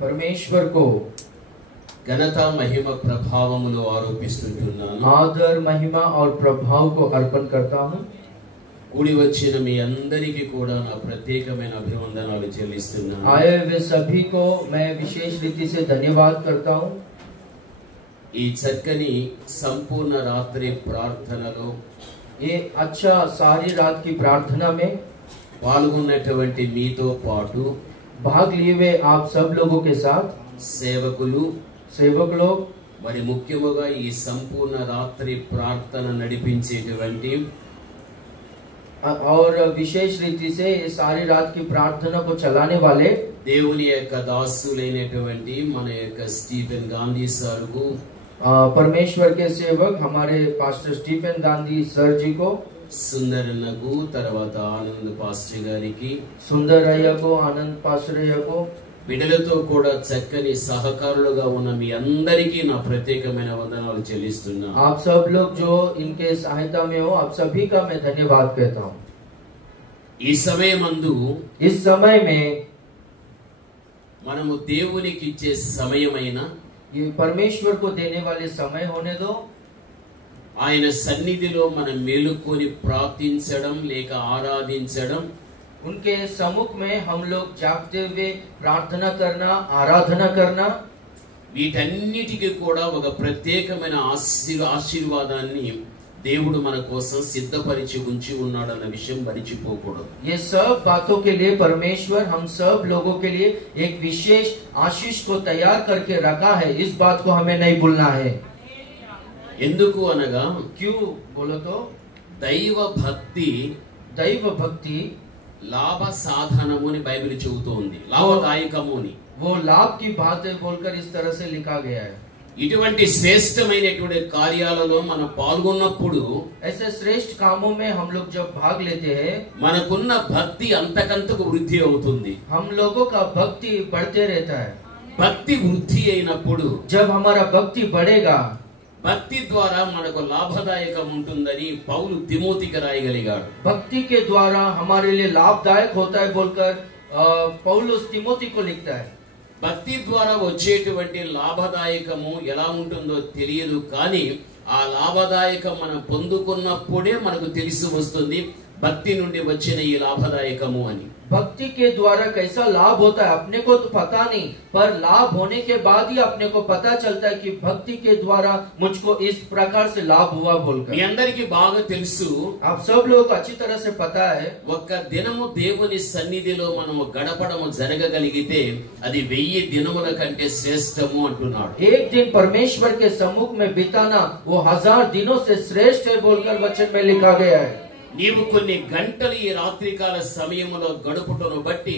परमेश्वर को ఘనత మహిమ ప్రభావములు ఆరోపిస్తుంటున్నాను. आदर महिमा और प्रभाव को अर्पण करता हूँ. కూడి వచ్చిన మీ అందరికీ కూడా నా ప్రత్యేకమైన అభివందనాలు చెల్లిస్తున్నాను. आए हुए सभी को मैं विशेष रीति से धन्यवाद करता हूँ. ఈ చక్కని సంపూర్ణ రాత్రి ప్రార్థనలో ये अच्छा सारी रात की प्रार्थना में పాల్గొన్నటువంటి మీతో పాటు भाग लिए हुए आप सब लोगों के साथ సేవకులు, सेवक लोग, మరి ముఖ్యముగా ఈ సంపూర్ణ రాత్రి ప్రార్థన నడిపించేటువంటి और विशेष रीति से ये सारी रात की प्रार्थना को चलाने वाले దేవుని యొక్క దాసులైనటువంటి మన యొక్క స్టీఫెన్ గాంధీ సార్కు, परमेश्वर के सेवक हमारे पास्टर स्टीफन गांधी सर जी को, సుందరన్నకు, తర్వాత ఆనంద్ పాస్టర్ గారికి, सुंदरయ్య को, आनंद पास्टरయ్య को, బిడ్డలతో కూడా చక్కని సహకారులుగా ఉన్న మీ అందరికీ నా ప్రత్యేకమైన వందనాలు చెల్లిస్తున్నా. आप सब लोग जो इनके सहायता में हो, आप सभी का मैं धन्यवाद कहता हूँ. ఈ సమయమందు इस समय में మనము దేవునికి ఇచ్చే సమయమైన ये परमेश्वर को देने वाले समय होने दो. ఆయన సన్నిధిలో మనం మేలుకొని ప్రార్థించడం లేక ఆరాధించడం, उनके सम्मुख में हम लोग जागते हुए प्रार्थना करना, आराधना करना, వీటన్నిటికీ కూడా ఒక ప్రత్యేకమైన ఆశీర్వాదాన్ని దేవుడు మన కోసం సిద్ధపరిచి ఉంచి ఉన్నాడన్న విషయం మరిచిపోకూడదు. ये सब बातों के लिए परमेश्वर हम सब लोगों के लिए एक विशेष आशीष को तैयार करके रखा है. इस बात को हमें नहीं भूलना है. ఎందుకు అనగా क्यों बोलो तो దైవ భక్తి दैव भक्ति లాభ సాధనము అని బైబిల్ చెబుతోంది, లాభదాయకము అని. वो लाभ की बात है बोलकर इस तरह से लिखा गया है. ఇటువంటి శ్రేష్టమైనటువంటి కార్యాలలో మనం పాల్గొన్నప్పుడు ऐसे श्रेष्ठ कामों में हम लोग जब भाग लेते हैं, మనకున్న భక్తి అంతకంతకు వృద్ధి అవుతుంది. हम लोगों का भक्ति बढ़ते रहता है. భక్తి వృద్ధి అయినప్పుడు, जब हमारा भक्ति बढ़ेगा, భక్తి ద్వారా మనకు లాభదాయకం ఉంటుందని పౌలు తిమోతికి రాయగలిగాడు. भक्ति के द्वारा हमारे लिए लाभदायक होता है बोलकर पौलुस तिमोथी को लिखता है. భక్తి ద్వారా వచ్చేటువంటి లాభదాయకము ఎలా ఉంటుందో తెలియదు, కానీ ఆ లాభదాయకం మనం పొందుకున్నప్పుడే మనకు తెలిసి వస్తుంది భక్తి నుండి వచ్చిన ఈ లాభదాయకము అని. भक्ति के द्वारा कैसा लाभ होता है अपने को तो पता नहीं, पर लाभ होने के बाद ही अपने को पता चलता है कि भक्ति के द्वारा मुझको इस प्रकार से लाभ हुआ बोलकर. మీ అందరికీ బాగా తెలుసు, आप सब लोग को अच्छी तरह से पता है, ఒక్క దినము దేవుని సన్నిధిలో మనము గడపడము జరగగలిగితే అది 1000 దినముల కంటే శ్రేష్టము అంటున్నాడు. एक दिन परमेश्वर के सम्मुख में बिताना वो 1000 दिनों से श्रेष्ठ है बोलकर वचन में लिखा गया है. నీవు కొన్ని గంటలు ఈ రాత్రికాల సమయములో గడుపుటను బట్టి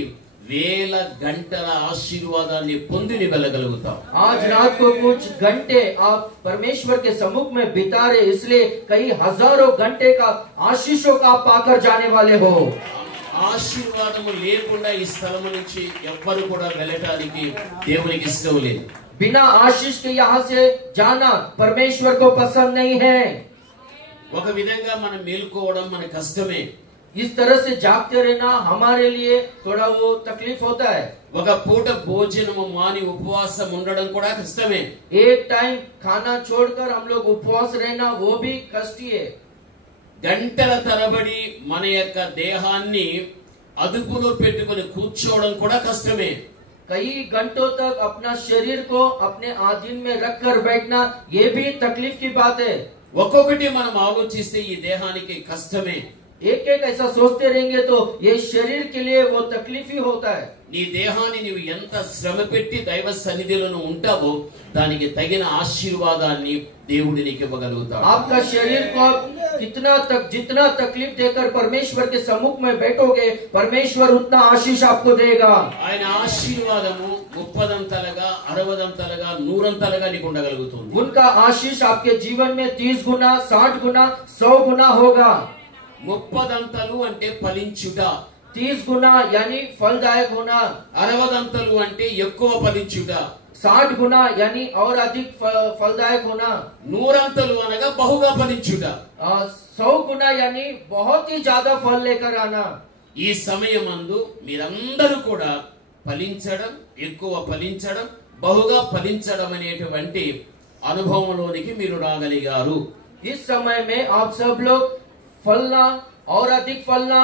వేల గంటల ఆశీర్వాదాన్ని పొంది వెళ్ళగలుగుతావు. आज रात को कुछ घंटे आप परमेश्वर के सम्मुख में बिता रहे, इसलिए कई हजारों घंटे का आशीषों का आप पाकर जाने वाले हो. ఆశీర్వాదము లేకుండా ఈ స్థలం నుంచి ఎవ్వరు కూడా వెళ్ళటానికి దేవునికి ఇష్టం లేదు. बिना आशीष के यहाँ से जाना परमेश्वर को पसंद नहीं है. ఒక విధంగా మనం మేలుకోవడం మన కష్టమే. इस तरह से जागते रहना हमारे लिए थोड़ा वो तकलीफ होता है. ఒక పూట భోజనము మాని ఉపవాసం ఉండడం కూడా కష్టమే. एक टाइम खाना छोड़कर हम लोग उपवास रहना वो भी कष्ट ही है. గంటల తరబడి మన యొక్క దేహాన్ని అదుపులో పెట్టుకొని కూర్చోవడం కూడా కష్టమే. कई घंटों तक अपना शरीर को अपने आधीन में रखकर बैठना ये भी तकलीफ की बात है. ఒక్కొక్కటి మనం ఆలోచిస్తే ఈ దేహానికి కష్టమే. एक एक ऐसा सोचते रहेंगे तो ये शरीर के लिए वो तकलीफ ही होता है. నీ దేహాన్ని నువ్వు ఎంత శ్రమ పెట్టి దైవ సన్నిధిలో ఉంటావో దానికి తగిన ఆశీర్వాదాన్ని దేవుడు నీకు ఇవ్వగలుగుతాడు. आपका शरीर को आप जितना तकलीफ देकर परमेश्वर के सम्मुख में बैठोगे, परमेश्वर उतना आशीष आपको देगा. ఆయన ఆశీర్వాదము 30 అంతలుగా 60 అంతలుగా 100 అంతలుగా నీకు ఉండగలుగుతుంది. उनका आशीष आपके जीवन में 30 गुना 60 गुना 100 गुना होगा. 30 అంతలు అంటే ఫలించుట, 30 गुना यानी फलदायक होना, 60 అంతలు అంటే ఎక్కువ ఫలించుట, 60 गुना यानी और अधिक फलदायक होना, 100 అంతలు అనగా బహుగా ఫలించుట. 100 गुना यानी बहुत ही ज्यादा फल लेकर आना. ఈ సమయమందు మీరందరూ కూడా ఫలించడం, ఎక్కువ ఫలించడం, బహుగా ఫలించడం అనేటువంటి అనుభవంలోనికి మీరు రాగలిగారు. इस समय में आप सब लोग फलना और अधिक फलना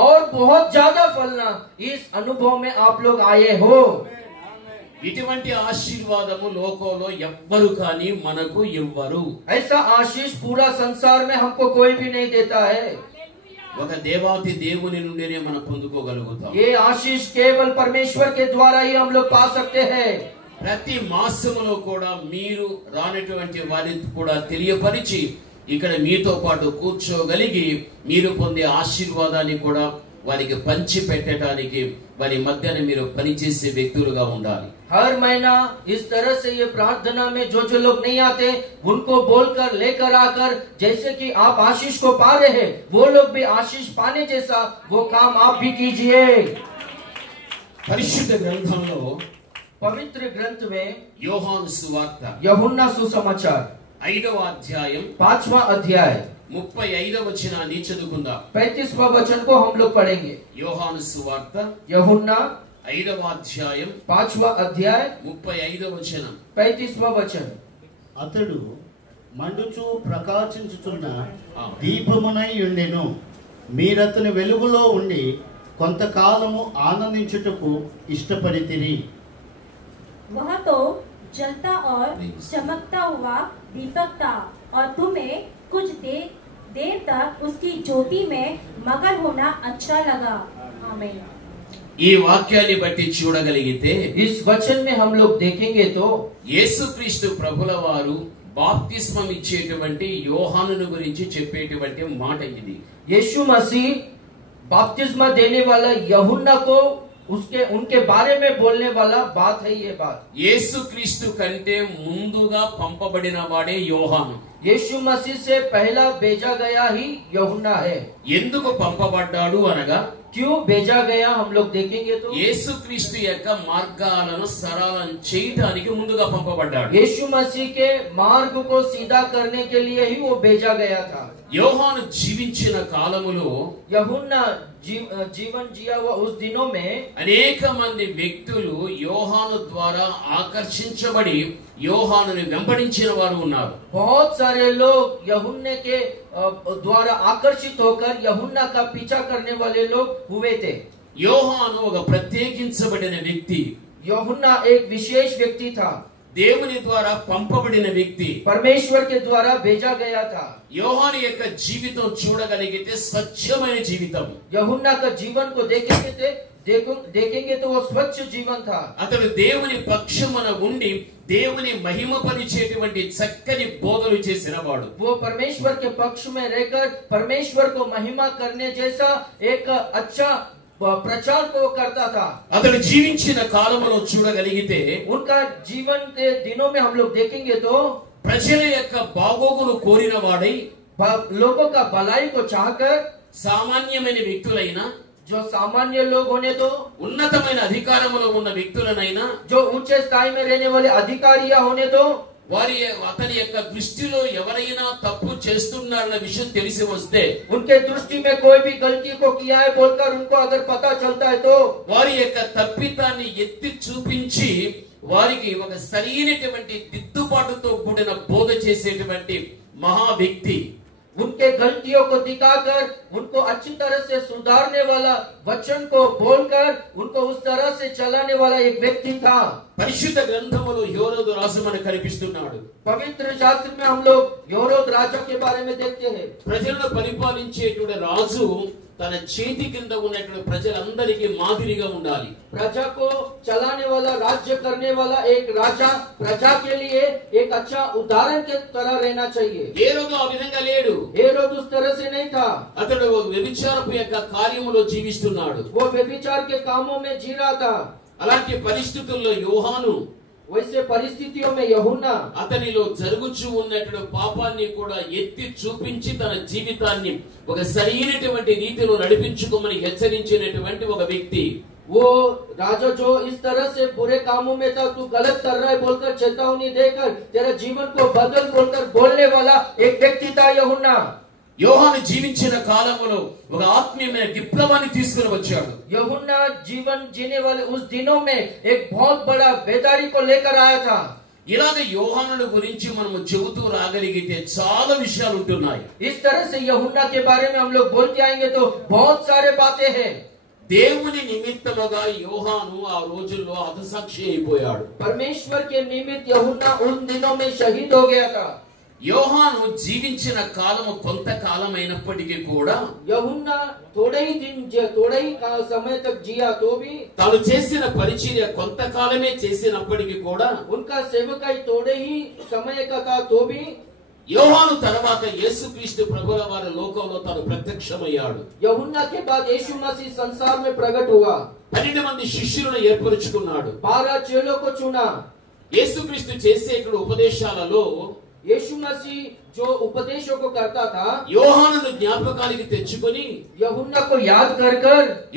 और बहुत ज्यादा फलना, इस अनुभव में आप लोग आए हो। ఇటువంటి ఆశీర్వాదము లోకంలో ఎవ్వరు కానీ మనకు ఇవ్వరు. ऐसा आशीष पूरा संसार में हमको कोई भी नहीं देता है। ఒక దేవాతి దేవుని నుండినే మనం పొందుకోగలుగుతాం. ये आशीष केवल परमेश्वर के द्वारा ही हम लोग पा सकते हैं। ప్రతి మాసములో కూడా మీరు రానటువంటి వారికి కూడా తెలియపరిచి ఇక్కడ మీతో పాటు కూర్చోగలిగి మీరు పొందే ఆశీర్వాదాన్ని కూడా వారికి పంచి పెట్టడానికి వారి మధ్యన మీరు పనిచేసే వ్యక్తులుగా ఉండాలి. हर महीना इस तरह से ये प्रार्थना में जो जो लोग नहीं आते उनको बोलकर लेकर आकर, जैसे कि आप आशीष को पा रहे हैं, वो लोग भी आशीष पाने जैसा वो काम आप भी कीजिए। పరిశుద్ధ గ్రంథంలో पवित्र ग्रंथ में యోహాను సువార్త यूहन्ना सुसमाचार 5వ అధ్యాయం 5वां अध्याय 35వ వచనాన్ని చదువుకుందాం. 35वां वचन को हम लोग पढ़ेंगे। యోహాను సువార్త यूहन्ना 5వ అధ్యాయం 5वां अध्याय 35వ వచనం. 35वां वचन। అతడు మండుచు ప్రకాశించుచున్న దీపమునై ఉండెను. మీరతని వెలుగులో ఉండి కొంతకాలము ఆనందించుటకు ఇష్టపడితిరి. वह तो जलता और चमकता हुआ दीपक था और तुम्हें कुछ देर तक उसकी ज्योति में मगन होना अच्छा लगा। आमीन। ఈ వాక్యాన్ని బట్టి చూడగలిగితే इस वचन में हम लोग देखेंगे तो యేసుక్రీస్తు ప్రభుల వారు బాప్తిస్మం ఇచ్చేటువంటి యోహానును గురించి చెప్పేటువంటి మాట ఇది. यीशु मसीह बपतिस्मा देने वाला यूहन्ना को उनके बारे में बोलने वाला बात है। ये बात యేసుక్రీస్తు కంటే ముందుగా పంపబడిన వాడే యోహాను. यीशु मसीह से पहला भेजा गया ही यूहन्ना है। ఎందుకు పంపబడ్డాడు అనగా क्यों भेजा गया हम लोग देखेंगे तो యేసుక్రీస్తు యొక్క మార్గాలను సరళం చేయడానికి ముందుగా పంపబడ్డాడు. यीशु मसीह के मार्ग को सीधा करने के लिए ही वो भेजा गया था। యోహాను జీవించిన కాలములో यूहन्ना जीवन जिया हुआ उस दिनों में అనేక మంది వ్యక్తులు యోహాను ద్వారా ఆకర్షించబడి యోహానుని వెంబడించిన వారు ఉన్నారు. बहुत सारे लोग यूहन्ने के द्वारा आकर्षित होकर यूहन्ना का पीछा करने वाले लोग हुए थे। యోహాను ఒక ప్రత్యేకించబడిన వ్యక్తి. यूहन्ना एक विशेष व्यक्ति था, దేవుని ద్వారా పంపబడిన వ్యక్తి. परमेश्वर के द्वारा भेजा गया था। యోహాను యొక్క జీవితం చూడగలిగితే స్వచ్ఛమైన జీవితం. यूहन्ना का जीवन को देखेंगे तो वो स्वच्छ जीवन था। అతడు దేవుని పక్షమున ఉండి దేవుని మహిమపరిచేటువంటి చక్కని బోధలు చేసిన వాడు. वो परमेश्वर के पक्ष में रहकर परमेश्वर को महिमा करने जैसा एक अच्छा प्रचार को करता था। అతడు జీవించిన కాలంలో చూడగలిగితే उनका जीवन के दिनों में हम लोग देखेंगे तो ప్రజల యొక్క బాగోగులు కోరిన వాడై लोगों का भलाई को चाहकर సామాన్యమైన వ్యక్తులైనా जो सामान्य लोग होने तो ఉన్నతమైన అధికారములో ఉన్న వ్యక్తులనైనా जो ऊंचे स्थाई में रहने वाले अधिकारियां होने तो అతని యొక్క దృష్టిలో ఎవరైనా తప్పు చేస్తున్నారన్న విషయం తెలిసి వస్తే उनके दृष्टि में कोई भी गलती को किया है बोलकर उनको अगर पता चलता है तो వారి యొక్క తప్పితాన్ని ఎత్తి చూపించి వారికి ఒక సరైనటువంటి దిద్దుబాటుతో కూడిన బోధ చేసేటువంటి మహా వ్యక్తి. उनके गलतियों को दिखाकर उनको अच्छी तरह से सुधारने वाला वचन को बोलकर उनको उस तरह से चलाने वाला एक व्यक्ति था। పరిశుద్ధ గ్రంథములో హేరోదు రాజు మనకు కనిపిస్తున్నాడు. पवित्र शास्त्र में हम लोग हेरोद राजा के बारे में देखते हैं। ప్రజలను పరిపాలించేటువంటి రాజు తన చేతి కింద ఉన్నటువంటి ప్రజలందరికీ మాదిరిగా ఉండాలి. प्रजा को चलाने वाला, राज्य करने वाला एक राजा प्रजा के लिए एक अच्छा उदाहरण के तरह रहना चाहिए। హేరోదు ఆ విధంగా లేడు. हेरोद उस तरह से नहीं था। అతడు వ్యభిచారపు యొక్క కార్యములో జీవిస్తున్నాడు. वो व्यभिचार के कामों में जी रहा था। అలాంటి పరిస్థితుల్లో యోహాను वैसे परिस्थितियों में यूहन्ना అతనిలో జరుగుచూ ఉన్నటువంటి పాపాన్ని కూడా ఎత్తి చూపించి తన జీవితాన్ని ఒక సరైనటువంటి రీతిలో నడిపించుకోమని హెచ్చరించినటువంటి ఒక వ్యక్తి. वो राजा जो इस तरह से बुरे कामों में था, तू गलत कर रहा है बोलकर चेतावनी देकर तेरा जीवन को बदल बोलकर बोलने वाला एक व्यक्ति था यूहन्ना. యోహాను జీవించిన కాలంలో ఒక ఆత్మీయమైన విప్లవాన్ని తీసుకుని వచ్చాడు. यूहन्ना जीवन जीने वाले उस दिनों में एक बहुत बड़ा बेदारी को लेकर आया था. ఇలాగ యోహాను గురించి మనము చెబుతూ రాగలిగితే చాలా విషయాలు ఉంటున్నాయి. इस तरह से यूहन्ना के बारे में हम लोग बोलते आएंगे तो बहुत सारे बातें हैं. దేవుని నిమిత్తముగా యోహాను ఆ రోజుల్లో హతసాక్షి అయిపోయాడు. परमेश्वर के निमित्त यूहन्ना उन दिनों में शहीद हो गया था. యోహాను జీవించిన కాలము కొంతకాలం అయినప్పటికీ కూడా यूहन्ना थोड़े ही समय तक जिया तो भी తాను చేసిన పరిచర్య కొంతకాలమే చేసినప్పటికీ కూడా उनका सेवकाई थोड़े ही समय का था तो भी యోహాను తర్వాత యేసుక్రీస్తు ప్రభువుల వారి లోకంలో తాను ప్రత్యక్షమయ్యాడు. यूहन्ना के बाद यीशु मसीह संसार में प्रकट हुआ. 12 మంది శిష్యులను ఏర్పరచుకున్నాడు. 12 चेलों को चुना. యేసుక్రీస్తు చేసేటువంటి ఉపదేశాలలో यीशु मसीह जो उपदेशों को करता था యోహానును జ్ఞాపకానికి తెచ్చుకొని यूहन्ना को याद कर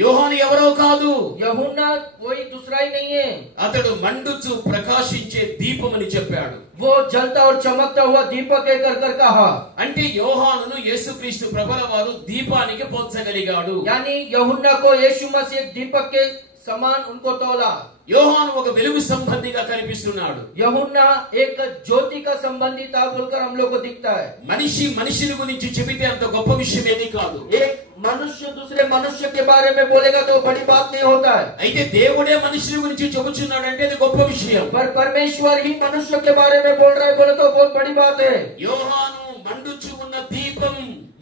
యోహాను ఎవరో కాదు, यूहन्ना कोई दूसरा ही नहीं है, అతడు మండుచు ప్రకాశించే దీపమని చెప్పాడు. वो जलता और चमकता हुआ दीपक है कर कहा. అంటే యోహానును యేసుక్రీస్తు ప్రభువుల వారు దీపానికి పోల్చగలిగాడు. यानी यूहन्ना को यीशु मसीह एक दीपक के समान उनको तोला. యోహాను ఒక వెలుగు సంబంధిగా కనిపిస్తున్నాడు. यूहन्ना एक ज्योति का संबंधी था बोलकर हम लोग को दिखता है. మనిషిని గురించి చెబితే అంత గొప్ప విషయం ఏది కాదు. एक मनुष्य दूसरे मनुष्य के बारे में बोलेगा तो बड़ी बात नहीं होता है. అయితే దేవుడే మనిషి గురించి చెబుతున్నాడంటే అది గొప్ప విషయం. पर परमेश्वर ही मनुष्य के बारे में बोल रहा है बोले तो बहुत बड़ी बात है. యోహాను మండుచు ఉన్న దీపం,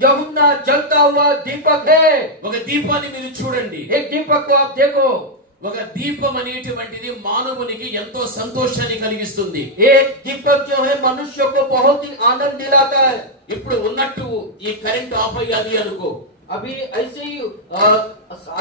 यूहन्ना जलता हुआ दीपक है. ఒక దీపాన్ని మీరు చూడండి. एक दीपक को आप देखो. ఒక దీపం అనేటువంటిది మానవునికి ఎంతో సంతోషాన్ని కలిగిస్తుంది. एक दीपक जो है मनुष्य को बहुत ही आनंद दिलाता है. ఇప్పుడు ఉన్నట్టు ఈ కరెంట్ ఆఫ్ అయ్యాది అనుకో, अभी ऐसे ही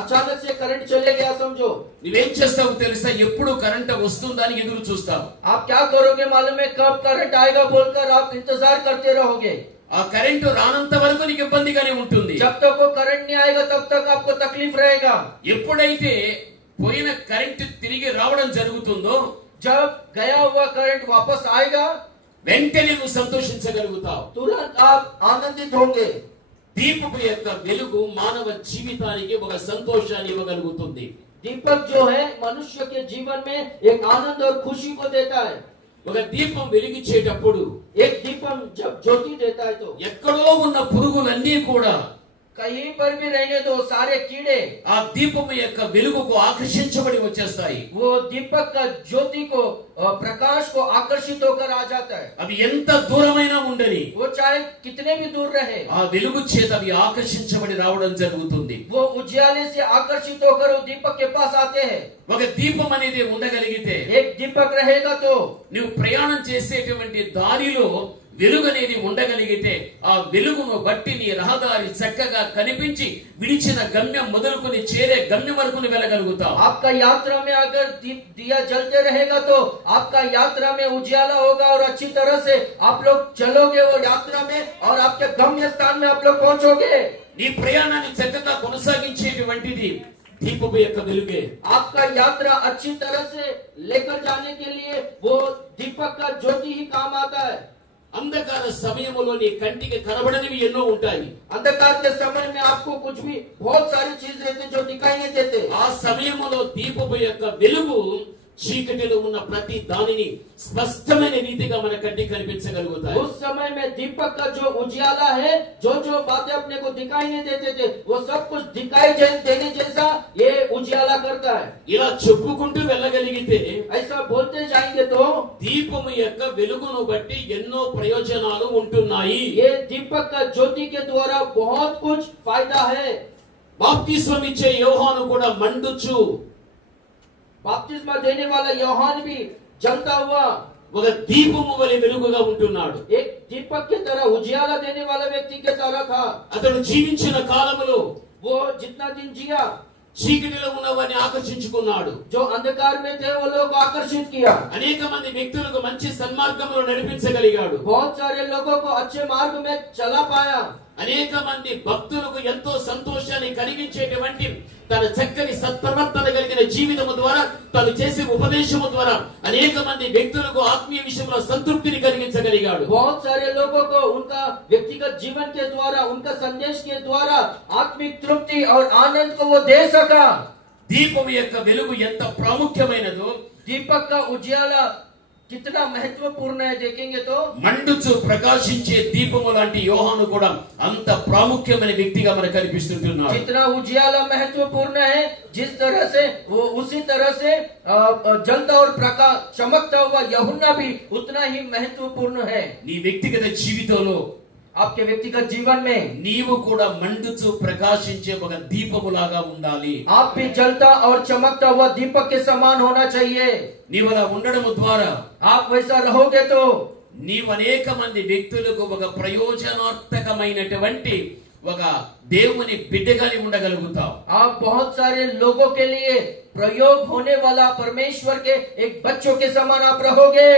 अचानक से करंट चले गया समझो, నువ్వేం చేస్తావు తెలుసా? ఎప్పుడు కరెంట్ వస్తుందని ఎదురు చూస్తావు. आप क्या करोगे मालूम है? कब करंट आएगा बोलकर आप इंतजार करते रहोगे. ఆ కరెంటు రానంత వరకు నీకు ఇబ్బందిగానే ఉంటుంది. जब तक वो करंट नहीं आएगा तब तक आपको तकलीफ रहेगा. ఎప్పుడైతే పోయిన కరెంట్ తిరిగి రావడం జరుగుతుందో, जब गया हुआ करंट वापस आएगा వెంటనే నువ్వు సంతోషించగలుగుతావు. तुरंत आप आनंदित होंगे. దీపపు యొక్క వెలుగు మానవ జీవితానికి ఒక సంతోషాన్ని ఇవ్వగలుగుతుంది. दीपक जो है मनुष्य के जीवन में एक आनंद और खुशी को देता है. ఒక దీపం వెలిగించేటప్పుడు एक दीपक जब ज्योति देता है तो ఎక్కడో ఉన్న పురుగులన్నీ కూడా कहीं पर भी रहने दो, सारे कीड़े ఆ దీపము యొక్క వెలుగుకు ఆకర్షించబడి వచ్చేస్తాయి. वो दीपक का ज्योति को प्रकाश को आकर्षित होकर आ जाता है. అవి ఎంత దూరమైనా ఉండని वो चाहे कितने भी दूर रहे, ఆ వెలుగు చేత అవి ఆకర్షించబడి రావడం జరుగుతుంది. वो उजियाले से आकर्षित होकर वो दीपक के पास आते हैं. ఒక దీపం అనేది ఉండగలిగితే, एक दीपक रहेगा तो నువ్వు ప్రయాణం చేసేటువంటి దారిలో వెలుగు అనేది ఉండగలిగితే ఆ వెలుగును బట్టి నీ రహదారి చక్కగా కనిపించి విడిచిన గమ్యం మొదలుకొని చేరే గమ్యం వరకు వెళ్ళగలుగుతావు. आपका यात्रा में अगर दिया जलते रहेगा तो आपका यात्रा में उजियाला होगा और अच्छी तरह से आप लोग चलोगे वो यात्रा में और आपके गम्य स्थान में आप लोग पहुंचोगे. నీ ప్రయాణాన్ని చక్కగా కొనసాగించేటువంటిది దీపపు యొక్క వెలుగే. आपका यात्रा अच्छी तरह से लेकर जाने के लिए वो दीपक का ज्योति ही काम आता है. అంధకార సమయంలో నీ కంటికి కనబడనివి ఎన్నో ఉంటాయి. अंधकार के समय में आपको कुछ भी बहुत सारी चीज रहते जो दिखाई नहीं देते. ఆ సమయంలో దీపపు యొక్క వెలుగు చీకటిలో ఉన్న ప్రతి దానిని స్పష్టమైన రీతిగా మన కంటికి కనిపించగలుగుతాయి. उस समय में दीपक का जो उजियाला है, जो बातें अपने को दिखाई नहीं देते थे वो सब कुछ दिखाई देने जैसा ये उजियाला करता है. ఇలా చెప్పుకుంటూ వెళ్ళగలిగితే ऐसा बोलते जाएंगे तो దీపము యొక్క వెలుగును బట్టి ఎన్నో ప్రయోజనాలు ఉంటున్నాయి. ये दीपक का ज्योति के द्वारा बहुत कुछ फायदा है. బాప్తిస్మం ఇచ్చే యోహాను కూడా మండుచు, बपतिस्मा देने वाला यूहन्ना भी जलता हुआ ఒక దీపము వలె వెలుగుగా ఉంటున్నాడు. एक दीपक की तरह उजियाला देने वाला व्यक्ति के तरह था. అతడు జీవించిన కాలములో वो जितना दिन जिया చీకటిలో ఉన్నవారిని ఆకర్షించుకున్నాడు. जो अंधकार में थे वो लोग आकर्षित किया. అనేక మంది వ్యక్తులకు మంచి సన్మార్గంలో నడిపించగలిగాడు. बहुत सारे लोगों को अच्छे मार्ग में चला पाया. అనేక మంది భక్తులకు ఎంతో సంతోషాన్ని కలిగించేటువంటి తన చక్కని సత్ప్రవర్తన కలిగిన జీవితము ద్వారా తను చేసే ఉపదేశము ద్వారా అనేక మంది వ్యక్తులకు ఆత్మీయ విషయంలో సంతృప్తిని కలిగించగలిగాడు. बहुत सारे लोगों को उनका व्यक्तिगत जीवन के द्वारा, उनका संदेश के द्वारा आत्मिक तृप्ति और आनंद को वो दे सका. దీపము యొక్క వెలుగు ఎంత ప్రాముఖ్యమైనదో, दीपक का उजियाला कितना महत्वपूर्ण है देखेंगे तो, మండుచు ప్రకాశించే దీపము లాంటి యోహాను కూడా అంత ప్రాముఖ్యమైన వ్యక్తిగా మనకు కనిపిస్తుంటున్నాడు. जितना उजियाला महत्वपूर्ण है, जिस तरह से वो उसी तरह से जलता और प्रकाश चमकता हुआ यूहन्ना भी उतना ही महत्वपूर्ण है. నీ వ్యక్తిగత జీవితంలో, आपके व्यक्तिगत जीवन में నీవు కూడా మండుచు ప్రకాశించే ఒక దీపములాగా ఉండాలి. आप भी जलता और चमकता हुआ दीपक के समान होना चाहिए. నీవు అలా ఉండడము ద్వారా आप वैसा रहोगे तो నీవు అనేక మంది వ్యక్తులకు ఒక ప్రయోజనార్థకమైనటువంటి ఒక దేవుని బిడ్డగాని ఉండగలుగుతావు. आप बहुत सारे लोगों के लिए प्रयोग होने वाला परमेश्वर के एक बच्चों के समान आप रहोगे.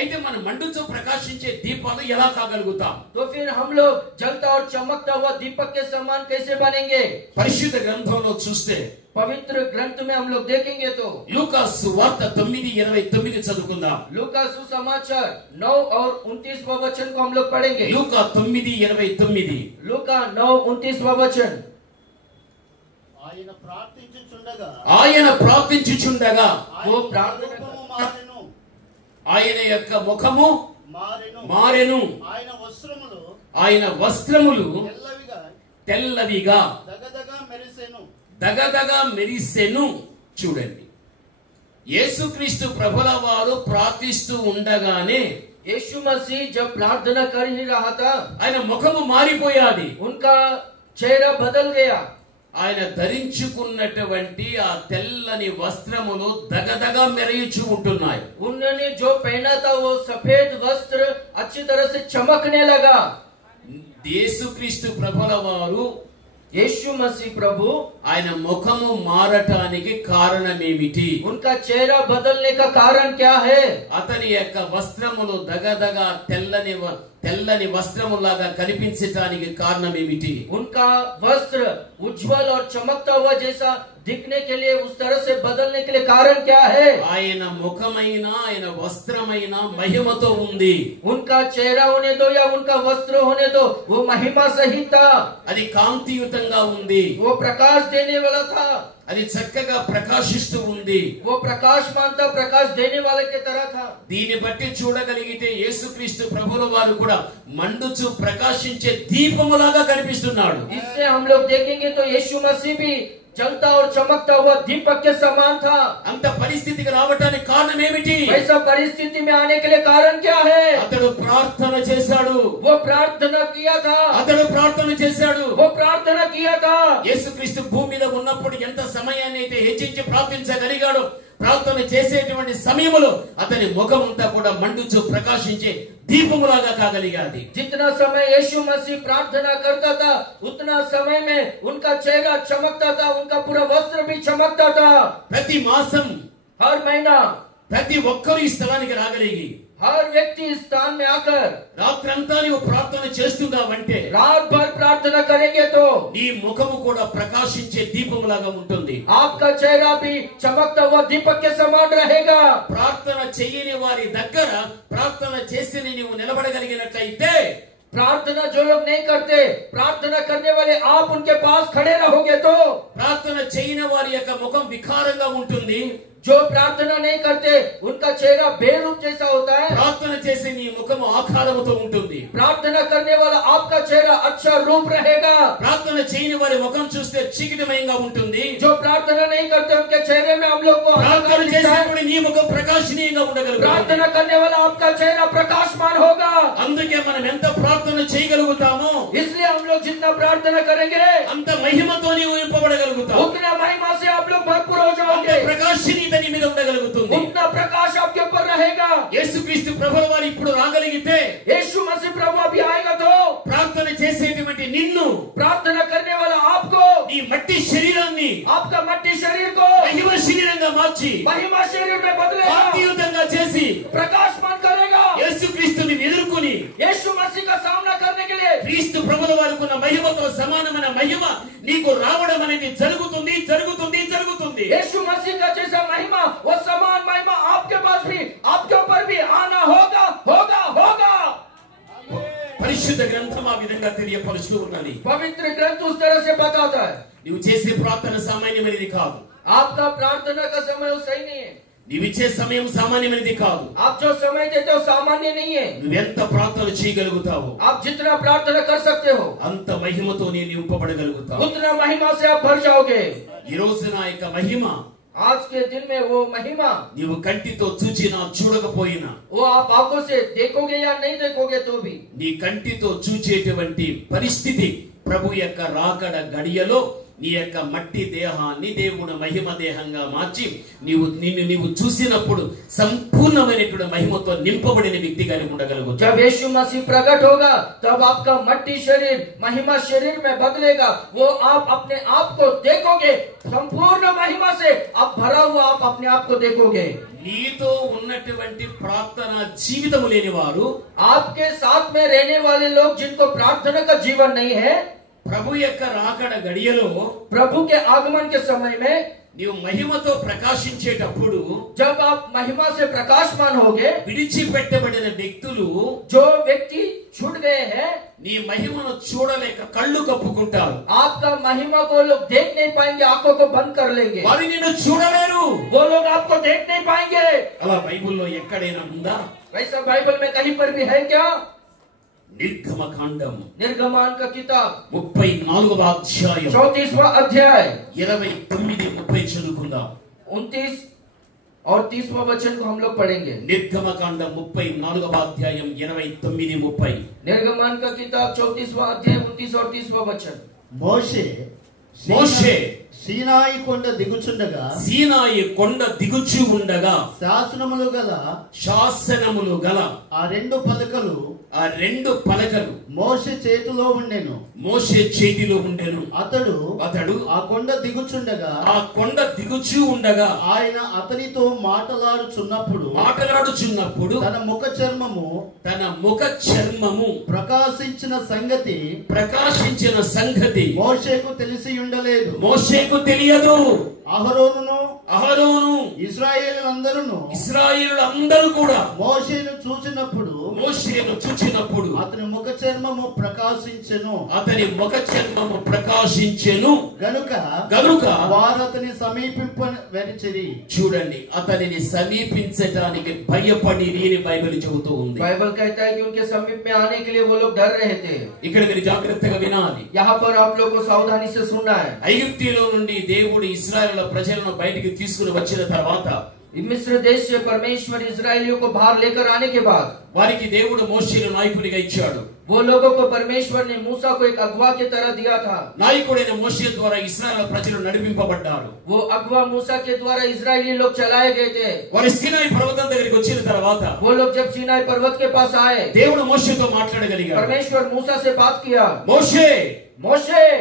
అయితే మనం మండుచు ప్రకాశించే దీపాలు ఎలా కాగలుగుతాం? तो फिर हम लोग जलता और चमकता हुआ दीपक के समान कैसे बनेंगे? పరిశుద్ధ గ్రంథంలో చూస్తే पवित्र ग्रंथ में हम लोग देखेंगे तो లూకా సువార్త 9:29 చదువుకుందాం. लूका सुसमाचार 9 और 29वां वचन को हम लोग पढ़ेंगे. లూకా 9:29 लूका 9:29वां वचन. ఆయన ప్రార్థించుచుండగా ఆయన ప్రార్థించుచుండగా वो प्रार्थना రూపము మారెను, ఆయన యొక్క ముఖము మారెను, మారెను, ఆయన వస్త్రములు తెల్లవిగా దగదగా మెరిసెను. చూడండి, యేసుక్రీస్తు ప్రభుల వారు ప్రార్థిస్తూ ఉండగానే यीशु मसीह जब प्रार्थना कर ही रहा था, ఆయన ముఖము మారిపోయాది. उनका चेहरा बदल गया. ఆయన ధరించుకున్నటువంటి ఆ తెల్లని వస్త్రములు దగదగా మెరయుచూ ఉంటున్నాయి. उन्होंने जो पहना था वो सफेद वस्त्र अच्छी तरह से चमकने लगा. యేసుక్రీస్తు ప్రభుల వారు, यीशु मसीह प्रभु, ఆయన ముఖము మారటానికి కారణమేమిటి? उनका चेहरा बदलने का कारण क्या है? అతని యొక్క వస్త్రములు దగదగా తెల్లని వస్త్రములాగా కనిపించటానికి కారణమేమిటి? उनका वस्त्र उज्जवल और चमकता हुआ जैसा दिखने के लिए, उस तरह से बदलने के लिए कारण क्या है? ఆయన ముఖమైన ఆయన వస్త్రమైన మహిమతో ఉంది. उनका चेहरा होने दो या उनका वस्त्र होने दो, वो महिमा सहित था. అది కాంతియుతంగా ఉంది. वो प्रकाश देने वाला था. అది చక్కగా ప్రకాశిస్తూ ఉంది. वो प्रकाशमान था, प्रकाश देने वाले के तरह था. దీన్ని బట్టి చూడగలిగితే యేసుక్రీస్తు ప్రభుల వారు కూడా మండుచు ప్రకాశించే దీపములాగా కనిపిస్తున్నాడు. इससे हम लोग देखेंगे तो यीशु मसीह भी जलता और चमकता हुआ दीपक के समान था. అంత పరిస్థితికి రావడానికి కారణం ఏమిటి? ऐसा परिस्थिति में आने के लिए कारण क्या है? అతడు ప్రార్థన చేశాడు. वो प्रार्थना किया था. అతడు ప్రార్థన చేశాడు. वो प्रार्थना किया था. యేసుక్రీస్తు భూమి మీద ఉన్నప్పుడు ఎంత సమయాన్ని అయితే హెచ్చించి ప్రార్థించగలిగాడో, ప్రార్థన చేసేటువంటి సమయంలో అతని ముఖమంతా కూడా మండుచు ప్రకాశించే దీపములాగా కాగలిగాది. जितना समय यीशु मसीह प्रार्थना करता था, उतना समय में उनका चेहरा चमकता था, उनका पूरा वस्त्र भी चमकता था. ప్రతి మాసం हर महीना ప్రతి ఒక్కరు ఈ స్థలానికి రాగలిగి हर व्यक्ति इस स्थान में आकर రాత్రంతా నువ్వు ప్రార్థన చేస్తున్నావంటే, रात भर प्रार्थना करेंगे तो నీ ముఖము కూడా ప్రకాశించే దీపములాగా ఉంటుంది. आपका चेहरा भी चमकता हुआ दीपक के समान रहेगा. ప్రార్థన చేయని వారి దగ్గర ప్రార్థన చేసి నీవు నిలబడగలిగినట్లయితే, प्रार्थना जो लोग नहीं करते, प्रार्थना करने वाले आप उनके पास खड़े रहोगे तो ప్రార్థన చేయని వారి యొక్క ముఖం వికారంగా ఉంటుంది. जो प्रार्थना नहीं करते उनका चेहरा बेरूप जैसा होता है. ప్రార్థన చేసి నీ ముఖము ఆకారముతో ఉంటుంది. प्रार्थना करने वाला आपका चेहरा अच्छा रूप रहेगा. ప్రార్థన చేయని వారి ముఖం చూస్తే చీకటిమయంగా ఉంటుంది. जो प्रार्थना नहीं करते उनके चेहरे में हम लोग को ప్రార్థన చేసినప్పుడు నీ ముఖం ప్రకాశనీయంగా ఉండగలుగుతుంది. प्रार्थना करने वाला आपका चेहरा प्रकाशमान होगा. అందుకే మనం ఎంత ప్రార్థన చేయగలుగుతామో, इसलिए हम लोग जितना प्रार्थना करेंगे అంత మహిమతో నీవు నింపబడగలుగుతావు. उतना महिमा से आप लोग भरपूर हो అంత जाओगे. ప్రకాశనీయత నీ మీద ఉండగలుగుతుంది. उतना प्रकाश आपके ऊपर रहेगा. యేసుక్రీస్తు ప్రభుల వారు ఇప్పుడు రాగలిగితే, यीशु मसीह प्रभु अभी आएगा तो ప్రార్థన చేసేటువంటి నిన్ను, प्रार्थना करने वाला आपको, నీ మట్టి శరీరాన్ని आपका मट्टी शरीर को మహిమ శరీరంగా మార్చి महिमा शरीर में बदलेगा, కాంతియుతంగా చేసి प्रकाशमान करेगा. యేసుక్రీస్తుని ఎదుర్కొని यीशु मसीह का सामना करने के लिए క్రీస్తు ప్రభుల వారికి ఉన్న మహిమతో సమానమైన మహిమ నీకు రావడం అనేది జరుగుతుంది జరుగుతుంది జరుగుతుంది. यीशु मसीह का जैसा महिमा वो समान महिमा आपके पास भी आपके ऊपर भी आना होगा होगा होगा. పరిశుద్ధ గ్రంథం ఆ విధంగా తెలియపరుస్తూ ఉన్నది. पवित्र ग्रंथ उस तरह से बताता है. నువ్వు చేసే ప్రార్థన సామాన్యమైనది కాదు. आपका प्रार्थना का समय वो सही नहीं है. నీవిచ్చే సమయం సామాన్యమైనది కాదు. आप जो समय देते हो सामान्य नहीं है. నువ్వెంత ప్రార్థన చేయగలుగుతావు, आप जितना प्रार्थना कर सकते हो అంత మహిమతో నీవు నింపబడగలుగుతావు. उतना महिमा से आप भर जाओगे. ఈ రోజు నా యొక్క మహిమ आज के दिन में वो महिमा నీవు కంటితో చూచినా చూడకపోయినా, वो आप आंखों से देखोगे या नहीं देखोगे तो भी, నీ కంటితో చూచేటువంటి పరిస్థితి ప్రభు యొక్క రాకడ గడియలో నీ యొక్క మట్టి దేహాన్ని దేవుడు మహిమ దేహంగా మార్చి నీవు చూసినప్పుడు సంపూర్ణమైనటువంటి మహిమతో నింపబడిన వ్యక్తిగా ఉండగలుగుతావు. जब यीशु मसीह प्रकट होगा तब आपका मट्टी शरीर महिमा शरीर में बदलेगा. वो आप अपने आप को देखोगे संपूर्ण महिमा से आप भरा हुआ आप अपने आप को देखोगे. నీతో ఉన్నటువంటి ప్రార్థన జీవితము లేని వారు, आपके साथ में रहने वाले लोग जिनको प्रार्थना का जीवन नहीं है, ప్రభు యొక్క రాకడ గడియలో प्रभु के आगमन के समय में నీవు మహిమతో ప్రకాశించేటప్పుడు, जब आप महिमा से प्रकाशमान होगे, విడిచిపెట్టబడిన వ్యక్తులు, जो व्यक्ति छूट गए हैं, నీ మహిమను చూడలేక కళ్ళు కప్పుకుంటారు. आपका महिमा को लोग देख नहीं पाएंगे, आंखों को बंद कर लेंगे. వారు నిన్ను చూడలేరు. वो लोग आपको देख नहीं पाएंगे. అలా బైబిల్లో ఎక్కడైనా ఉందా? वैसा बाइबल में कहीं पर भी है क्या? నిర్గమకాండం निर्गमान का किताब 34వ అధ్యాయం 34वां अध्याय 29-30 చదువుకుందాం. 29 और 30वां वचन को हम लोग पढ़ेंगे. నిర్గమకాండం 34వ అధ్యాయం 29-30. निर्गमान का किताब 34वां अध्याय 29 और 30वां वचन. మోషే సీనాయి కొండ దిగుచుండగా, సీనాయి కొండ దిగుచు ఉండగా శాసనములు గల ఆ రెండు పలకలు మోషే చేతిలో ఉండెను. మోషే చేతిలో ఉండెను. అతడు ఆ కొండ దిగుచుండగా ఆయన అతనితో మాటలాడుచున్నప్పుడు తన ముఖ చర్మము ప్రకాశించిన సంగతి మోషేకు తెలిసి ఉండలేదు. మోషేకు తెలియదు. అహరోను ఇశ్రాయేలులందరూ కూడా మోషేను చూచినప్పుడు అతని ముఖ చర్మము ప్రకాశించెను గనుక వారు అతని సమీపింపవరిచిరి. చూడండి, అతనిని సమీపించడానికి భయపడి బైబిల్ చెబుతూ ఉంది. बाइबल कहता है कि उनके समीप में आने के लिए वो लोग डर रहे थे. ఇక్కడ మీరు జాగ్రత్తగా వినాలి. यहाँ पर आप लोग को सावधानी से सुनना है. ఐగుప్తులో నుండి దేవుడు ఇశ్రాయేలు ప్రజలను బయటికి తీసుకుని వచ్చిన తర్వాత, मिस्र देश से परमेश्वर इजरायलियों को बाहर लेकर आने के बाद వారికి దేవుడు మోషేను నాయకుడిగా ఇచ్చాడు. वो लोगों को परमेश्वर ने मूसा को एक अगवा की तरह दिया था. నాయకుడైన మోషే ద్వారా ఇశ్రాయేలు ప్రజలు నడిపింపబడ్డారు. वो अगवा मूसा के द्वारा इजरायली लोग चलाए गए थे. వారు సీనాయి పర్వతం దగ్గరికి వచ్చిన తర్వాత, वो लोग जब सीनाई पर्वत के पास आए, దేవుడు మోషేతో మాట్లాడగలిగాడు. परमेश्वर मूसा से बात किया. మోషే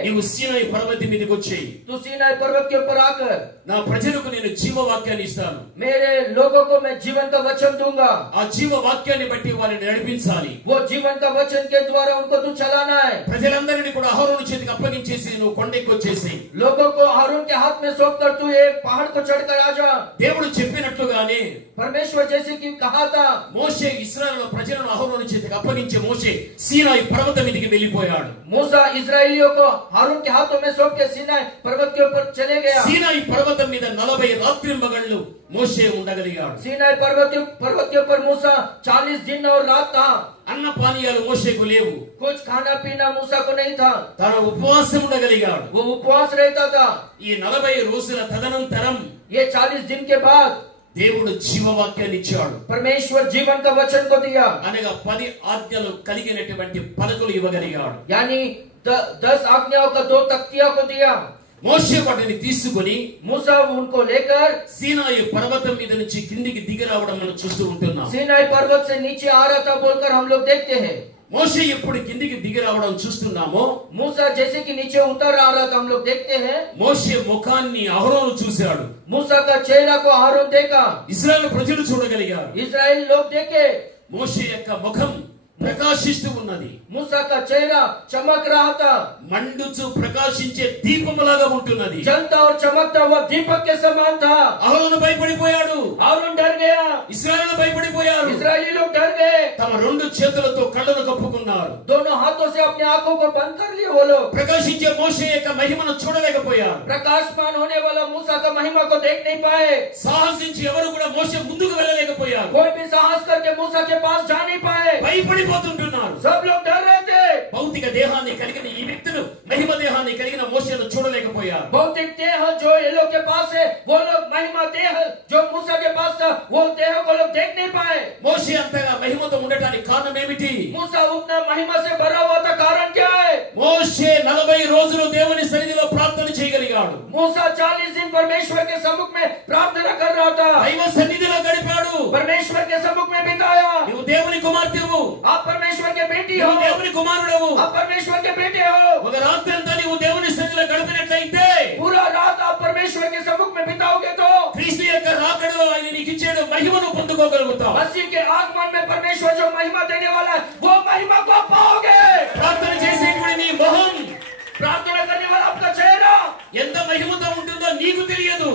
నీవు సీనాయి పర్వతం మీదకి వచ్చేయి. तू सीनाई पर्वत के ऊपर आकर నా ప్రజలకు నేను జీవవాక్యాన్ని ఇస్తాను. मेरे लोगों को मैं जीवन का वचन दूंगा. ఆ జీవవాక్యాన్ని బట్టి వారిని నడిపించాలి. वो जीवन का वचन के द्वारा उनको तू चलाना है. ప్రజలందరినీ కూడా అహరోను చేతికి అప్పగించేసి నువ్వు కొండెక్కి వచ్చేసేయి. लोगों को हारून के हाथ में सौंप कर तू एक पहाड़ को चढ़कर आ जा. దేవుడు చెప్పినట్లుగానే परमेश्वर जैसे कि कहा था, మోషే ఇశ్రాయేలు ప్రజలను అహరోను చేతికి అప్పగించే మోషే సీనాయి పర్వతం మీదకి వెళ్ళిపోయాడు. मूसा इजरायलियों को हारून के हाथों में सौंप के सीनाई पर्वत के ऊपर चले गया. సీనాయి పర్వతం మీద 40 రాత్రింబగళ్ళు మోషే ఉండగలిగాడు. सीनाई पर्वत के ऊपर मूसा 40 दिन और रात था. అన్న పానీయాలు మోషేకు లేవు. कुछ खाना पीना मूसा को नहीं था. తాను ఉపవాసం ఉండగలిగాడు. वो उपवास रहता था. ఈ 40 రోజుల తదనంతరం, ये 40 दिन के बाद దేవుడు జీవవాక్యాన్ని ఇచ్చాడు. परमेश्वर जीवन का वचन को दिया. అనగా 10 ఆజ్ఞలు కలిగినటువంటి పలకలు ఇవ్వగలిగాడు. यानी 10 आज्ञाओं का 2 तख्तियां को दिया. మోషే వాటిని తీసుకొని मूसा उनको लेकर సీనాయి పర్వతం మీద నుంచి కిందికి దిగి రావడం మనం చూస్తూ ఉంటున్నాం. सीनाई पर्वत से नीचे आ रहा था बोलकर हम लोग देखते हैं. మోషే ఎప్పుడు కిందికి దిగి రావడం చూస్తున్నామో, मूसा जैसे कि नीचे उतर आ रहा था हम लोग देखते हैं. మోషే ముఖాన్ని అహరోను చూశాడు. मूसा का चेहरा को हारून देखा. ఇశ్రాయేలు ప్రజలు చూడగలిగారు. इजराइल लोग देखे. మోషే యొక్క ముఖం ప్రకాశిస్తూ ఉన్నది. मूसा का चेहरा चमक रहा था, మండుచు ప్రకాశించే దీపములాగా ఉంటున్నది. जलता और चमकता हुआ दीपक के समान था। అహరోను భయపడిపోయాడు, हारून डर गया, ఇశ్రాయేలు భయపడిపోయారు. इस्राएली लोग डर गए, తమ రెండు చేతులతో కళ్ళను కప్పుకున్నారు. दोनों हाथों से अपने आंखों को बंद कर लिए। वो लोग ప్రకాశించే మోషే యొక్క మహిమను చూడలేకపోయారు. प्रकाशमान होने वाला मूसा का महिमा को देख नहीं पाए। సాహసించి ఎవరు కూడా మోషే ముందుకు వెళ్ళలేకపోయారు. कोई भी साहस करके मूसा के पास जा नहीं पाए, భయపడిపోతుంటున్నారు. सब लोग डर रहे थे। భౌతిక దేహాన్ని కలిగిన ఈ వ్యక్తులు మహిమ దేహాన్ని కలిగిన మోషేను చూడలేకపోయారు. भौतिक देह जो ये लोग के पास है, वो लोग महिमा देह जो मूसा के पास था, वो देह को लोग देख नहीं पाए। మోషే అంతగా మహిమతో ఉండటానికి కారణం ఏమిటి? मूसा उतना महिमा से भरा हुआ था, कारण क्या है? మోషే 40 రోజులు దేవుని సన్నిధిలో ప్రార్థన చేయగలిగాడు. मूसा 40 दिन परमेश्वर के सम्मुख में प्रार्थना कर रहा था, దైవ సన్నిధిలో గడిపాడు. परमेश्वर के सम्मुख में बिताया। నువ్వు దేవుని కుమార్తెవు, आप परमेश्वर के बेटी हो, నువ్వు దేవుని కుమారుడవు. आप परमेश्वर के बेटे हो। ఒక రాత్రి అంతా నువ్వు దేవుని సన్నిధిలో గడిపినట్లయితే पूरा रात आप परमेश्वर के सम्मुख में बिताओगे तो క్రీస్తు యొక్క రాకడలో ఆయన నీకు ఇచ్చేడు మహిమను పొందుకోగలుగుతావు. मसीह के आगमन में परमेश्वर जो महिमा देने वाला है, वो महिमा को आप पाओगे। ప్రార్థన చేసేటువంటి నీ మొహం, प्रार्थना करने वाला आपका चेहरा ఎంత మహిమతో ఉంటుందో నీకు తెలియదు.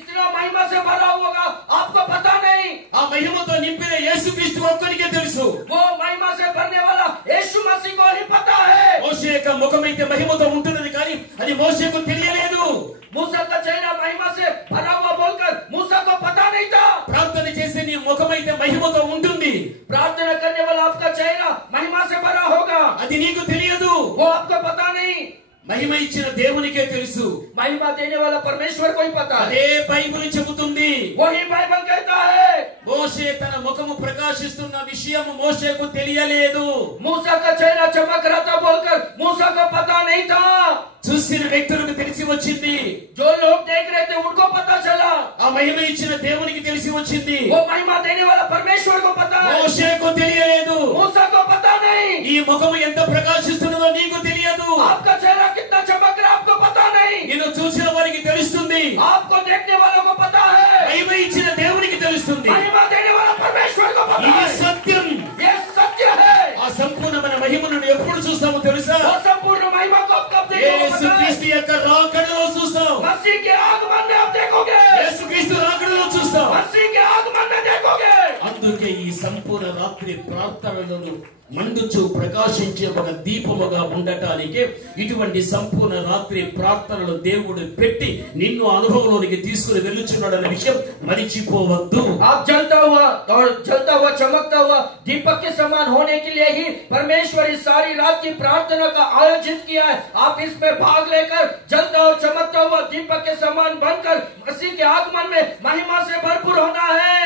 इतना महिमा से भरा होगा, आपको पता नहीं। ఆ మహిమతో నింపిన యేసుక్రీస్తు ఒక్కరికే తెలుసు. वो महिमा से भरने वाला यीशु मसीह को ही पता है। మోషే యొక్క ముఖం అయితే మహిమతో ఉంటున్నది కానీ అది మోషేకు తెలియలేదు. मूसा का चेहरा महिमा से भरा हुआ बोलकर मूसा को पता नहीं था। ప్రార్థన చేసే నీ ముఖం అయితే మహిమతో ఉంటుంది, प्रार्थना करने वाला आपका चेहरा महिमा से भरा होगा, అది నీకు తెలియదు. वो आपको पता नहीं। మహిమ ఇచ్చిన దేవునికే తెలుసు. महिमा देने वाला परमेश्वर को ही पता है। అదే బైబిల్ చెబుతుంది. वही बाइबल कहता है। మోషే తన ముఖము ప్రకాశిస్తున్న విషయం మోషేకు తెలియలేదు. मूसा का चेहरा चमक रहा था बोलकर मूसा को पता नहीं था। చూసిన వ్యక్తులకు తెలిసి వచ్చింది, जो लोग देख रहे थे उनको पता चला। ఆ మహిమ ఇచ్చిన దేవునికి తెలిసి వచ్చింది. वो महिमा देने वाला परमेश्वर को पता है, మోషేకు తెలియలేదు. मूसा को पता नहीं। ఈ ముఖము ఎంత ప్రకాశిస్తున్నదో నీకు తెలియదు. आपका चेहरा कितना चमक रहा आपको पता नहीं। నిన్ను చూసిన వారికి తెలుస్తుంది, आपको देखने वालों को पता है, మహిమ ఇచ్చిన దేవునికి తెలుస్తుంది. महिमा देने वाला परमेश्वर को पता ఇది है। సత్యం. ये सत्य है। ఆ సంపూర్ణమైన మహిమను ఎప్పుడు చూస్తామో తెలుసా? वो संपूर्ण महिमा को आप कब देखोगे? యేసుక్రీస్తు యొక్క రాకడలో చూస్తాం. मसीह के आगमन में आप देखोगे। యేసుక్రీస్తు రాకడలో చూస్తాం. मसीह के आगमन में देखोगे। అందుకే ఈ సంపూర్ణ రాత్రి ప్రార్థనలను మండుచు ప్రకాశించే ఒక దీపముగా ఉండటానికి ఇటువంటి సంపూర్ణ రాత్రి ప్రార్థనలు దేవుడు పెట్టి నిన్ను అనుభవంలోనికి తీసుకుని వెళ్ళుచున్నాడనే విషయం మరిచిపోవద్దు. आप जलता हुआ और जलता हुआ चमकता हुआ दीपक के समान होने के लिए ही परमेश्वर इस सारी रात की प्रार्थना का आयोजित किया है। आप इसमें भाग लेकर जलता और चमकता हुआ दीपक के समान बनकर मसीह के आगमन में महिमा से भरपूर होना है।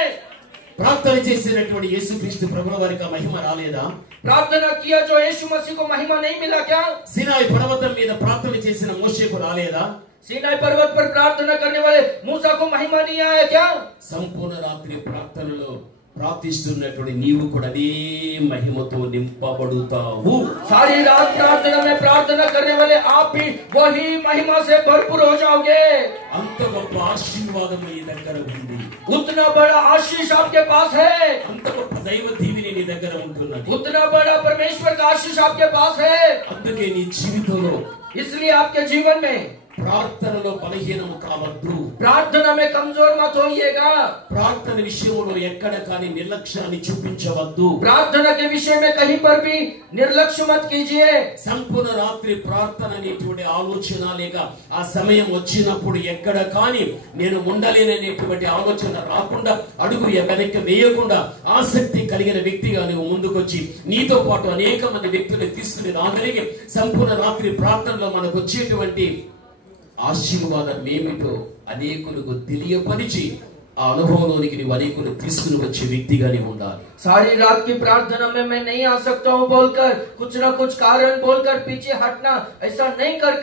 ప్రార్థన చేసినటువంటి యేసుక్రీస్తు ప్రభుల వారికి మహిమ రాలేదా? प्रार्थना किया जो यीशु मसीह को महिमा नहीं मिला क्या? సినాయి పర్వతం మీద ప్రార్థన చేసిన మోషేకు రాలేదా? सीनाई पर्वत पर प्रार्थना करने वाले मूसा को महिमा नहीं आया क्या? సంపూర్ణ రాత్రి ప్రార్థనలో ప్రార్థిస్తున్నటువంటి నీవు కూడా అదే మహిమతో నింపబడుతావు. सारी रात प्रार्थना में प्रार्थना करने वाले आप भी वही महिमा से भरपूर हो जाओगे। అంత గొప్ప ఆశీర్వాదం నీ దగ్గర ఉంది, उतना बड़ा आशीष आपके पास है, అంత గొప్ప దైవ దీవెన నీ దగ్గర ఉంటున్నది. उतना बड़ा परमेश्वर का आशीष आपके पास है। అందుకే నీ జీవితంలో इसलिए आपके जीवन में ప్రార్థనలో బలహీనము కావద్దు. प्रार्थना में कमजोर मत होइएगा। ప్రార్థన విషయంలో ఎక్కడ కానీ నిర్లక్ష్యాన్ని చూపించవద్దు. प्रार्थना के विषय में कहीं पर भी निर्लक्ष्य मत कीजिए। సంపూర్ణ రాత్రి ప్రార్థన అనేటువంటి ఆలోచన లేక ఆ సమయం వచ్చినప్పుడు ఎక్కడ కానీ నేను ఉండలేననేటువంటి ఆలోచన రాకుండా అడుగు వెనక్కి వేయకుండా ఆసక్తి కలిగిన వ్యక్తిగా నువ్వు ముందుకొచ్చి నీతో పాటు అనేక మంది వ్యక్తులు తీసుకుని రాగలిగి సంపూర్ణ రాత్రి ప్రార్థనలో మనకు వచ్చేటువంటి ఆశీర్వాదం ఏమిటో అనేకులకు తెలియపరిచి ఆ అనుభవంలోనికి నీవు అనేకులు తీసుకుని వచ్చే వ్యక్తిగా నీవు ఉండాలి. सारी रात की प्रार्थना में मैं नहीं आ सकता हूँ बोलकर कुछ न कुछ कारण बोलकर पीछे हटना, ऐसा नहीं कर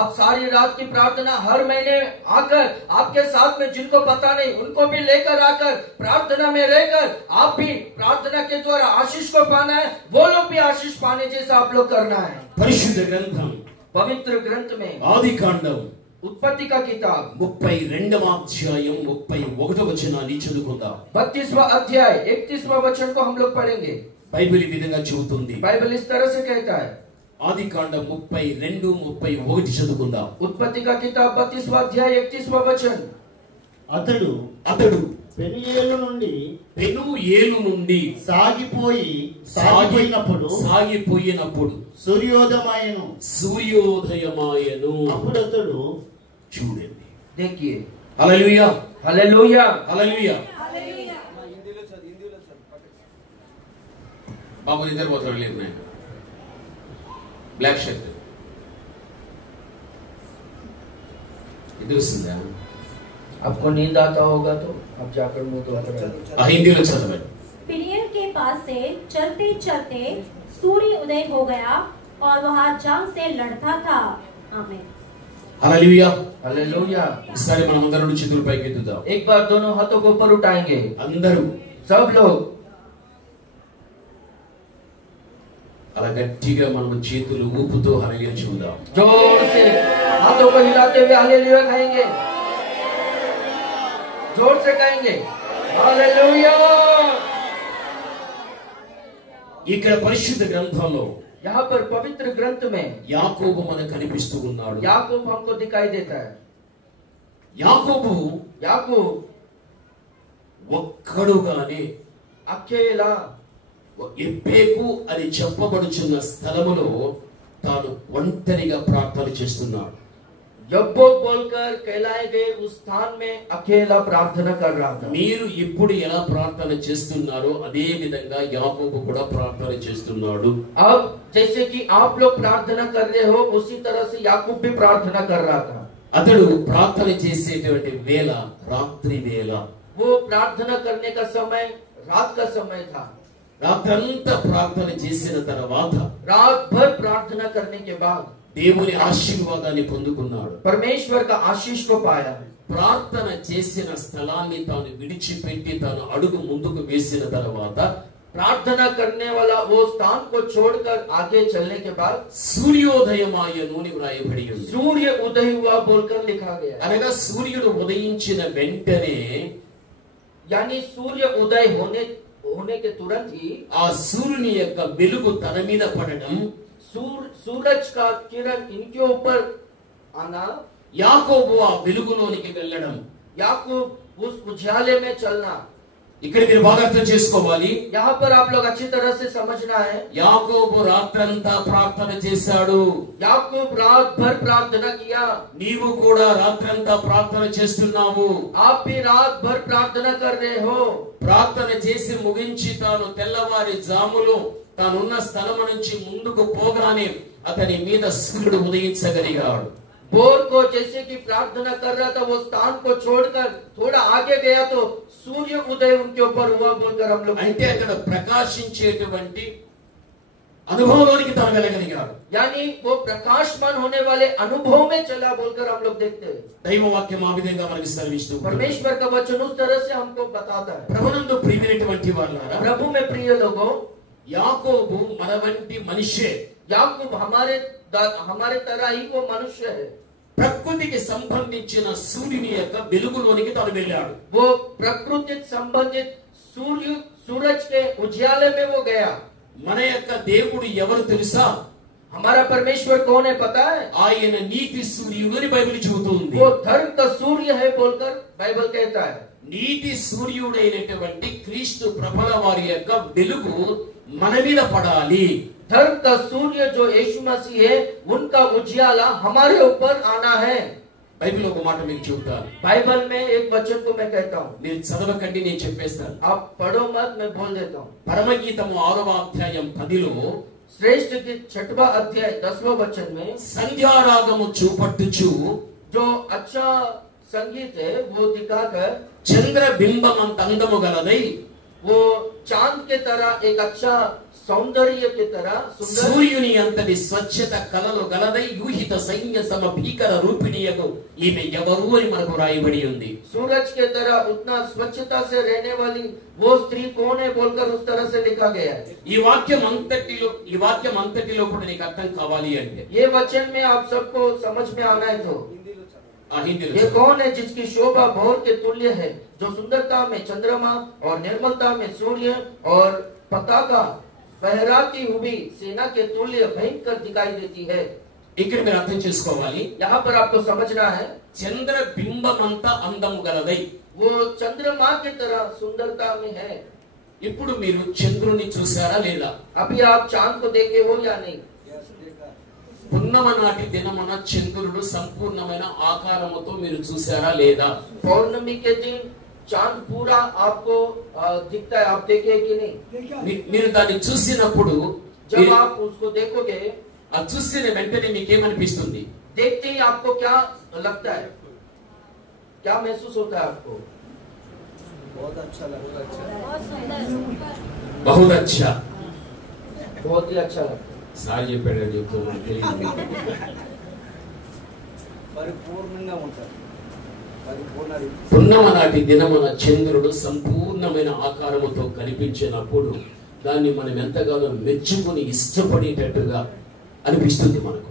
आप सारी रात की प्रार्थना हर महीने आकर आपके साथ में जिनको पता नहीं उनको भी लेकर आकर प्रार्थना में रहकर आप भी प्रार्थना के द्वारा आशीष को पाना है, वो लोग भी आशीष पाने जैसा आप लोग करना है। పరిశుద్ధ గ్రంథం पवित्र ग्रंथ में ఆదికాండం उत्पत्ति का किताब 32వ అధ్యాయం 31వ వచనాన్ని చదువుకుందాం. 32वां अध्याय 31वां वचन को हम लोग पढ़ेंगे. బైబిల్ ఈ విధంగా చెబుతుంది. बाइबल इस तरह से कहता है. ఆదికాండం 32 31 చదువుకుందాం. उत्पत्ति का किताब 32वां अध्याय 31वां वचन. అతడు పెనుయేలు నుండి సాగిపోయినప్పుడు సూర్యోదయమాయను అప్పుడు అతడు చూడండి. देखिए. Hallelujah hallelujah hallelujah. బాబు నిద్రపోతాడు లేదు నేను బ్లాక్ షర్ట్ ఇది వస్తుందా? आपको नींद आता होगा तो आप जाकर मुंह धोकर హిందీలో చదవండి. पिनियन के पास से चलते चलते सूर्य उदय हो गया और वह जंग से लड़ता था. आमीन. Hallelujah hallelujah. ఈసారి మనం అందరం చేతులు పైకెత్తుదాం. एक बार दोनों हाथों को ऊपर उठाएंगे. అందరూ सब लोग అలా గట్టిగా మనం చేతులు ఊపుతూ హల్లెలూయా చెబుదాం. जोर से हाथों को हिलाते हुए हालेलुया कहेंगे. जोर से कहेंगे हालेलुया. ఇక్కడ పరిశుద్ధ గ్రంథంలో यहाँ पर पवित्र ग्रंथ में యాకోబు మనకు కనిపిస్తూ ఉన్నాడు. याकूब हमको दिखाई देता है. యాకోబు ఒక్కడుగానే अकेला ఎబ్బేకు అని చెప్పబడుచున్న స్థలములో తాను ఒంటరిగా ప్రార్థన చేస్తున్నాడు. यब्बोक बोलकर कहलाए गए उस स्थान में अकेला प्रार्थना कर रहा था. మీరు ఇప్పుడు ఎలా ప్రార్థన చేస్తున్నారో అదే విధంగా యాకోబు కూడా ప్రార్థన చేస్తున్నాడు. अब जैसे कि आप लोग प्रार्थना कर रहे हो उसी तरह से याकूब भी प्रार्थना कर रहा था. అతడు ప్రార్థన చేసేటువంటి వేళ రాత్రి వేళ. वो प्रार्थना करने का समय रात का समय था. రాత్రంతా ప్రార్థన చేసిన తర్వాత रात भर प्रार्थना करने के बाद దేవుని ఆశీర్వాదాన్ని పొందుకున్నాడు. परमेश्वर का आशीष को पाया. ప్రార్థన చేసిన స్థలాన్ని తాను విడిచిపెట్టి తాను అడుగు ముందుకు వేసిన తర్వాత प्रार्थना करने वाला वो स्थान को छोड़कर आगे चलने के बाद సూర్యోదయమాయను అని వ్రాయబడి ఉంది. सूर्य उदय हुआ बोलकर लिखा गया. అనగా సూర్యుడు ఉదయించిన వెంటనే यानी सूर्य उदय होने के तुरंत ही ఆ సూర్యుని యొక్క వెలుగు తన మీద పడడం, सूरज का किरण इनके ऊपर आना, యాకోబు ఆ వెలుగులోనికి వెళ్ళడం, याकूब उस उजाले में चलना. ఇక్కడ మీరు బాగా అర్థం చేసుకోవాలి. यहाँ पर आप लोग अच्छी तरह से समझना है. యాకోబు రాత్రంతా ప్రార్థన చేశాడు. याकूब रात भर प्रार्थना किया. నీవు కూడా రాత్రంతా ప్రార్థన చేస్తున్నావు. आप भी रात भर प्रार्थना कर रहे हो. ప్రార్థన చేసి ముగించి తాను తెల్లవారి జాములో తానున్న స్థలం నుంచి ముందుకు పోగానే అతని మీద సూర్యుడు ఉదయించగలిగాడు. भोर को जैसे कि प्रार्थना कर रहा था वो स्थान को छोड़कर थोड़ा आगे गया तो सूर्य उदय उनके ऊपर हुआ बोलकर हम लोग అంటే అక్కడ ప్రకాశించేటువంటి అనుభవంలోనికి తాను వెళ్ళగలిగాడు. यानी वो प्रकाशमान होने वाले अनुभव में चला बोलकर हम लोग देखते हैं. దైవ వాక్యం ఆ విధంగా మనకి సెలవిస్తూ परमेश्वर का वचन उस तरह से हमको बताता है. ప్రభునందు ప్రియమైనటువంటి వారులారా, प्रभु में प्रिय लोगों, యాకోబు మన వంటి మనిషే. याकूब हमारे तरह ही वो मनुष्य है. ప్రకృతికి సంబంధించిన సూర్యుని యొక్క వెలుగులోనికి తాను వెళ్ళాడు. वो प्रकृति संबंधित सूरज के उजाले में वो गया. మన యొక్క దేవుడు ఎవరు తెలుసా? हमारा परमेश्वर कौन है पता है? ఆయన నీతి సూర్యుడు అని బైబిల్ చెబుతుంది. वो धर्म का सूर्य है बोलकर बाइबल कहता है. నీతి సూర్యుడైనటువంటి క్రీస్తు ప్రభుల వారి యొక్క వెలుగు మన మీద పడాలి. धर्म का सूर्य जो यीशु मसीह है उनका उजियाला हमारे ऊपर आना है. బైబిల్ ఒక మాట మీకు చెబుతాను. बाइबल में एक वचन को मैं कहता हूँ. నేను చదవకండి, నేను చెప్పేస్తాను. आप पढ़ो मत, मैं बोल देता हूँ. పరమగీతము 6వ అధ్యాయం 10లో श्रेष्ठ गीत 6वां अध्याय 10वां वचन में సంధ్యారాగము చూపట్టుచు जो अच्छा संगीत है वो दिखाकर చంద్రబింబమంత అందము గలదై वो चांद के तरह एक अच्छा सौंदर्य की तरह सुंदर సూర్యుని అంతటి స్వచ్ఛత కలలు గలదై యూహిత సైన్య సమ భీకర రూపిణియగు ఈమె ఎవరు అని మనకు రాయబడి ఉంది. सूरज के तरह उतना स्वच्छता से रहने वाली वो स्त्री कौन है बोलकर उस तरह से लिखा गया है. ఈ వాక్యం అంతటిలో కూడా నీకు అర్థం కావాలి అంటే ये वचन में आप सबको समझ में आना है तो హిందీలో ये कौन है जिसकी शोभा भोर के तुल्य है, जो सुंदरता में चंद्रमा और निर्मलता में सूर्य और पताका फहराती हुई सेना के तुल्य भयंकर दिखाई देती है। ఇక్కడ మీరు అర్థం చేసుకోవాలి, यहाँ पर आपको समझना है, చంద్ర బింబమంతా అందము గలదై, वो चंद्रमा की तरह सुंदरता में है। ఇప్పుడు మీరు చంద్రుని చూసారా లేదా? अभी आप चांद को देखे हो या नहीं? పున్నమ నాటి దినమున చంద్రుడు సంపూర్ణమైన ఆకారముతో మీరు చూసారా లేదా? पौर्णमी के दिन चांद पूरा आपको दिखता है, आप देखे कि नहीं? మీరు దాన్ని చూసినప్పుడు, जब आप उसको देखोगे, ఆ చూసిన వెంటనే మీకేమనిపిస్తుంది? देखते ही आपको क्या लगता है, क्या महसूस होता है आपको? बहुत अच्छा लगता है। బహుత్ అచ్చా. बहुत ही अच्छा लगता है। సార్ చెప్పాడు చెప్తున్నాను తెలియదు. పరిపూర్ణంగా ఉంటారు, పరిపూర్ణ పున్నమ నాటి దినమున చంద్రుడు సంపూర్ణమైన ఆకారముతో కనిపించినప్పుడు దాన్ని మనం ఎంతగానో మెచ్చుకుని ఇష్టపడేటట్టుగా అనిపిస్తుంది మనకు.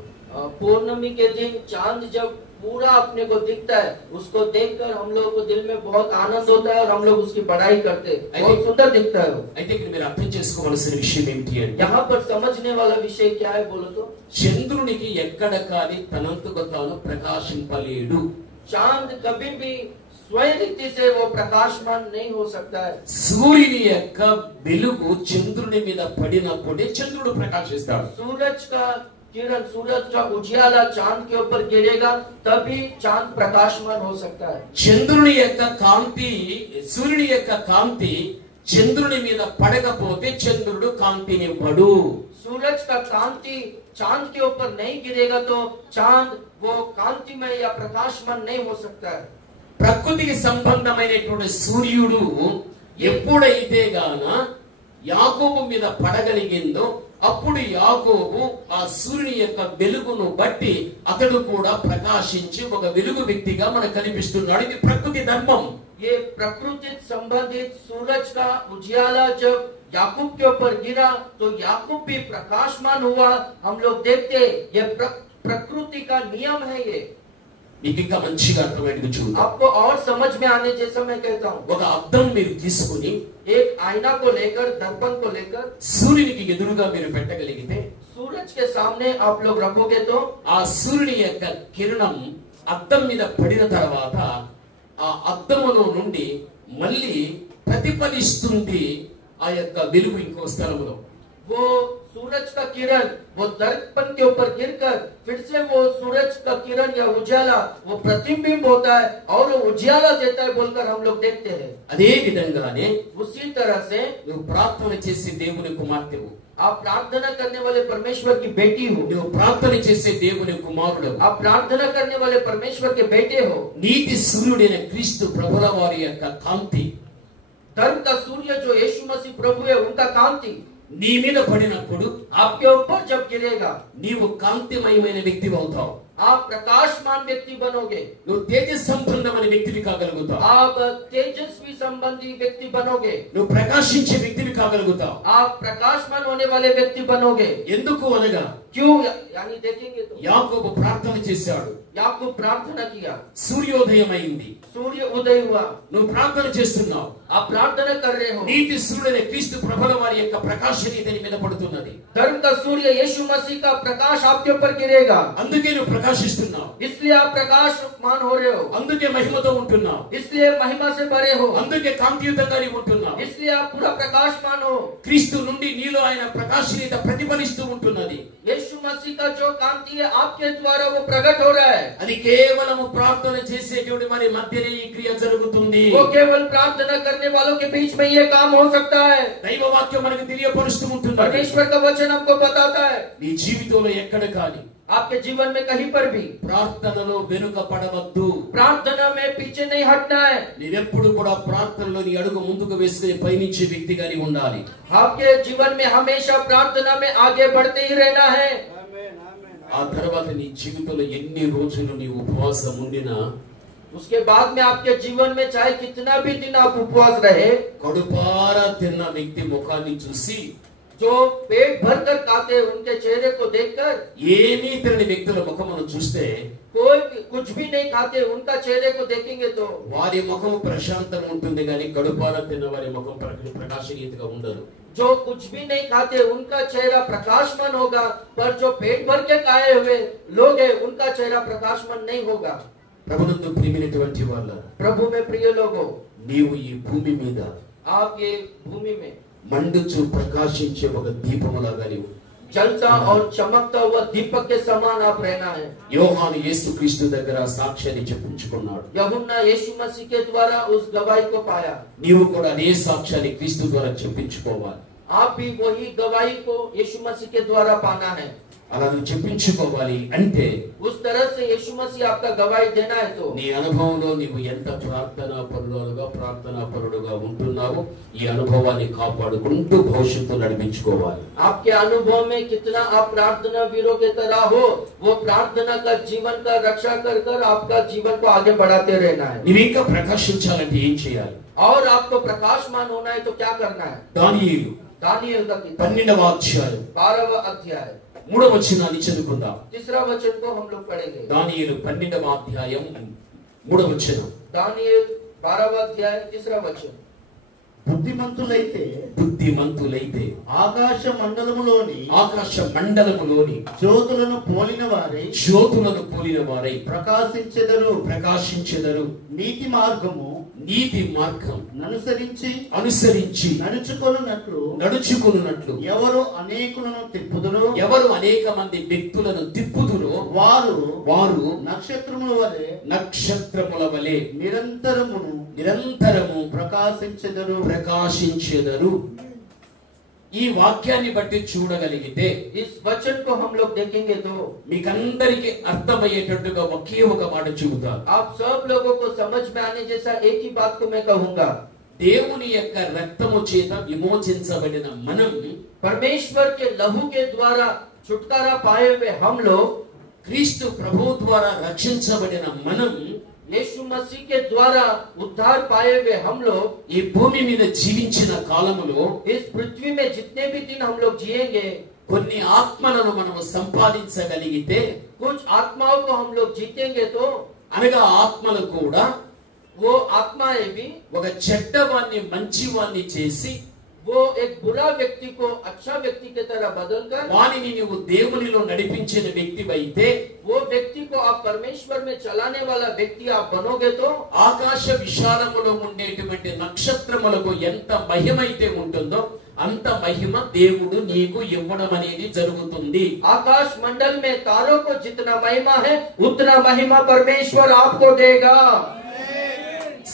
पूर्णमी के दिन चांद जब पूरा अपने को दिखता है, उसको देखकर हम लोग को दिल में बहुत आनंद होता है और हम लोग उसकी बड़ाई करते हैं, बहुत सुंदर दिखता है वो। అయితే ఇక్కడ మీరు అర్థం చేసుకోవాల్సిన విషయం ఏమిటి అంటే, यहाँ पर समझने वाला विषय क्या है बोलो तो, చంద్రునికి ఎక్కడ కానీ తనంతకు తాను ప్రకాశింపలేడు. चांद कभी भी स्वयं रीति से वो प्रकाशमान नहीं हो सकता है। సూర్యుని యొక్క వెలుగు చంద్రుని మీద పడినప్పుడే చంద్రుడు ప్రకాశిస్తాడు. सूरज का किरण, सूरज का उजियाला चांद के ऊपर गिरेगा तभी चांद प्रकाशमान हो सकता है। చంద్రుని యొక్క కాంతి, సూర్యుని యొక్క కాంతి చంద్రుని మీద పడకపోతే చంద్రుడు కాంతినివ్వడు. सूरज का कांति चांद के ऊपर नहीं गिरेगा तो चांद वो कांतिमय या प्रकाशमान नहीं हो सकता है। ప్రకృతికి సంబంధమైనటువంటి సూర్యుడు ఎప్పుడైతే గాన యాకోబు మీద పడగలిగిందో అప్పుడు యాకోబు ఆ సూర్యుని యొక్క వెలుగును బట్టి అతడు కూడా ప్రకాశించి ఒక వెలుగు వ్యక్తిగా మనకు కనిపిస్తున్నాడు. ఇది ప్రకృతి ధర్మం. ये प्रकृति संबंधित सूरज का उजियाला जब याकूब के ऊपर गिरा तो याकूब भी प्रकाशमान हुआ। हम लोग देखते ये प्रकृति का नियम है। ये మీకు ఇంకా మంచిగా అర్థమైనట్టు చూడండి. आपको और समझ में आने जैसा मैं कहता हूँ, ఒక అద్దం మీరు తీసుకుని एक आईना को लेकर, दर्पण को लेकर సూర్యునికి ఎదురుగా మీరు పెట్టగలిగితే सूरज के सामने आप लोग रखोगे तो ఆ సూర్యుని యొక్క కిరణం అద్దం మీద పడిన తర్వాత ఆ అద్దములో నుండి మళ్ళీ ప్రతిఫలిస్తుంది ఆ యొక్క వెలుగు ఇంకో స్థలములో. वो सूरज का किरण वो दर्पण के ऊपर गिरकर फिर से वो सूरज का किरण या उजाला वो प्रतिबिंब होता है और वो उजाला देता है बोलकर हम लोग देखते हैं। అదే విధంగానే उसी तरह से నువ్వు ప్రార్థన చేసే దేవుని కుమార్తెవు, आप प्रार्थना करने वाले परमेश्वर की बेटी हो, నువ్వు ప్రార్థన చేసే దేవుని కుమారుడు, आप प्रार्थना करने वाले परमेश्वर के बेटे हो। నీతి సూర్యుడైన క్రీస్తు ప్రభుల వారి యొక్క కాంతి, धर्म का सूर्य जो यीशु मसीह प्रभु है उनका कांति నీ మీద పడినప్పుడు आपके ऊपर जब गिरेगा నీవు కాంతిమయమైన వ్యక్తి అవుతావు. आप प्रकाशमान व्यक्ति बनोगे, నువ్వు తేజ సంబంధమైన వ్యక్తివి కాగలుగుతావు. आप तेजस्वी संबंधी व्यक्ति बनोगे, నువ్వు ప్రకాశించే వ్యక్తివి కాగలుగుతావు. आप प्रकाशमान होने वाले व्यक्ति बनोगे। ఎందుకు అనగా क्यों? यानी देखेंगे तो యాకోబు ప్రార్థన చేశాడు, याकूब प्रार्थना किया, సూర్యోదయం అయింది, सूर्य उदय हुआ, నువ్వు ప్రార్థన చేస్తున్నావు, आप प्रार्थना कर रहे हो, నీతి సూర్యుడైన క్రీస్తు ప్రభుల వారి యొక్క ప్రకాశం నీ మీద పడుతున్నది. धर्म का सूर्य यीशु मसीह का प्रकाश आपके ऊपर गिरेगा, అందుకే నువ్వు ప్రకాశిస్తున్నావు, इसलिए आप प्रकाशमान हो रहे हो, అందుకే మహిమతో ఉంటున్నావు, इसलिए महिमा से भरे हो, అందుకే కాంతియుతంగా నీవు ఉంటున్నావు. इसलिए आप पूरा प्रकाशमान हो। క్రీస్తు నుండి నీలో ఆయన ప్రకాశనీయత ప్రతిఫలిస్తూ ఉంటున్నది. यीशु मसीह का जो कांति है आपके द्वारा वो प्रकट हो रहा है। అది కేవలము ప్రార్థన చేసేటువంటి వారి మధ్యనే ఈ క్రియ జరుగుతుంది. वो केवल प्रार्थना करने वालों के बीच में ये काम हो सकता है। దైవ వాక్యం మనకు తెలియపరుస్తూ ఉంటుంది. परमेश्वर का वचन हमको बताता है నీ జీవితంలో ఎక్కడ కానీ आपके जीवन में कहीं पर भी ప్రార్థనలో వెనుక పడవద్దు. प्रार्थना में पीछे नहीं हटना है। నీవెప్పుడు కూడా ప్రార్థనలో నీ అడుగు ముందుకు వేసుకుని పయనించే వ్యక్తిగా నీవు ఉండాలి. आपके जीवन में हमेशा प्रार्थना में आगे बढ़ते ही रहना है। ఆ తర్వాత నీ జీవితంలో ఎన్ని రోజులు నీ ఉపవాసం ఉండినా उसके बाद में आपके जीवन में चाहे कितना भी दिन आप उपवास रहे, కడుపారా తిన్న వ్యక్తి ముఖాన్ని చూసి जो पेट भरकर खाते उनके चेहरे को देखकर, ఏమీ తినని వ్యక్తుల ముఖమును చూస్తే कोई कुछ भी नहीं खाते उनका चेहरे को देखेंगे तो వారి ముఖము ప్రశాంతంగా ఉంటుంది కానీ కడుపార తిన్న వారి ముఖం ప్రకాశరీతిగా ఉండదు. जो कुछ भी नहीं खाते उनका चेहरा प्रकाशमान होगा, पर जो पेट भर के खाए हुए लोग हैं उनका चेहरा प्रकाशमान नहीं होगा। ప్రభునందు ప్రియమైనటువంటి వాళ్ళ, प्रभु में प्रिय लोगों, నీవు ఈ భూమి మీద आप ये भूमि में మండుచు ప్రకాశించే ఒక దీపములాగా నీవు जलता और चमकता हुआ दीपक के समान आप रहना है। యోహాను యేసుక్రీస్తు దగ్గర సాక్ష్యాన్ని చెప్పించుకున్నాడు. यूहन्ना यीशु मसीह के द्वारा उस गवाही को पाया। నీవు కూడా అదే సాక్ష్యాన్ని క్రీస్తు ద్వారా చెప్పించుకోవాలి. आप भी वही गवाही को यीशु मसीह के द्वारा पाना है। అలా నువ్వు చెప్పించుకోవాలి అంటే उस तरह से यीशु मसीह आपका गवाही देना है तो నీ అనుభవంలో నీవు ఎంత ప్రార్థనా పరుడుగా ఉంటున్నావో ఈ అనుభవాన్ని కాపాడుకుంటూ భవిష్యత్తు నడిపించుకోవాలి. आपके अनुभव में कितना आप प्रार्थना वीरों के तरह हो, वो प्रार्थना का जीवन का रक्षा कर कर आपका जीवन को आगे बढ़ाते रहना है। నువ్వు ఇంకా ప్రకాశించాలంటే ఏం చేయాలి? और आपको प्रकाशमान होना है तो क्या करना है? దానియేలు दानिయేल का किताब 12వ అధ్యాయం 12वां अध्याय 3వ వచనాన్ని చదువుకుందాం. तीसरा वचन को हम लोग पढ़ेंगे। దానియేలు 12వ అధ్యాయం 3వ వచనం. दानिయేल 12वां अध्याय तीसरा वचन। బుద్ధిమంతులైతే ఆకాశ మండలములోని జ్యోతులను పోలిన వారై ప్రకాశించెదరు. నీతి మార్గం అనుసరించి నడుచుకొనున్నట్లు ఎవరు అనేక మంది వ్యక్తులను తిప్పుదురో వారు నక్షత్రముల వలె నిరంతరము ప్రకాశించెదరు. ఈ వాక్యాన్ని బట్టి చూడగలిగితే इस वचन को हम लोग देखेंगे तो మీకందరికి అర్థమయ్యేటట్టుగా ఒకే ఒక మాట చెబుతాను. आप सब लोगों को समझ में आने जैसा एक ही बात को मैं कहूंगा। దేవుని యొక్క రక్తము చేత విమోచించబడిన మనం, परमेश्वर के लहू के द्वारा छुटकारा पाए हुए हम लोग, క్రీస్తు ప్రభు ద్వారా రక్షించబడిన మనం, यीशु मसीह के द्वारा उद्धार पाए हुए हम लोग ఈ భూమి మీద జీవించిన కాలములో इस पृथ्वी में जितने भी दिन हम लोग जिएंगे, కొన్ని ఆత్మలను మనము సంపాదించగలిగితే, कुछ आत्माओं को हम लोग जीतेंगे तो అనగా ఆత్మలు కూడా वो आत्माएं भी ఒక చెడ్డవాన్ని మంచివాన్ని చేసి वो एक बुरा व्यक्ति को अच्छा व्यक्ति की तरह बदलकर వానిని నువ్వు దేవునిలో నడిపించిన వ్యక్తివైతే, वो व्यक्ति को आप परमेश्वर में चलाने वाला व्यक्ति आप बनोगे तो ఆకాశ విశాలములో ఉండేటువంటి నక్షత్రములకు ఎంత మహిమైతే ఉంటుందో అంత మహిమ దేవుడు నీకు ఇవ్వడం అనేది జరుగుతుంది. आकाश मंडल में तारों को जितना महिमा है उतना महिमा परमेश्वर आपको देगा।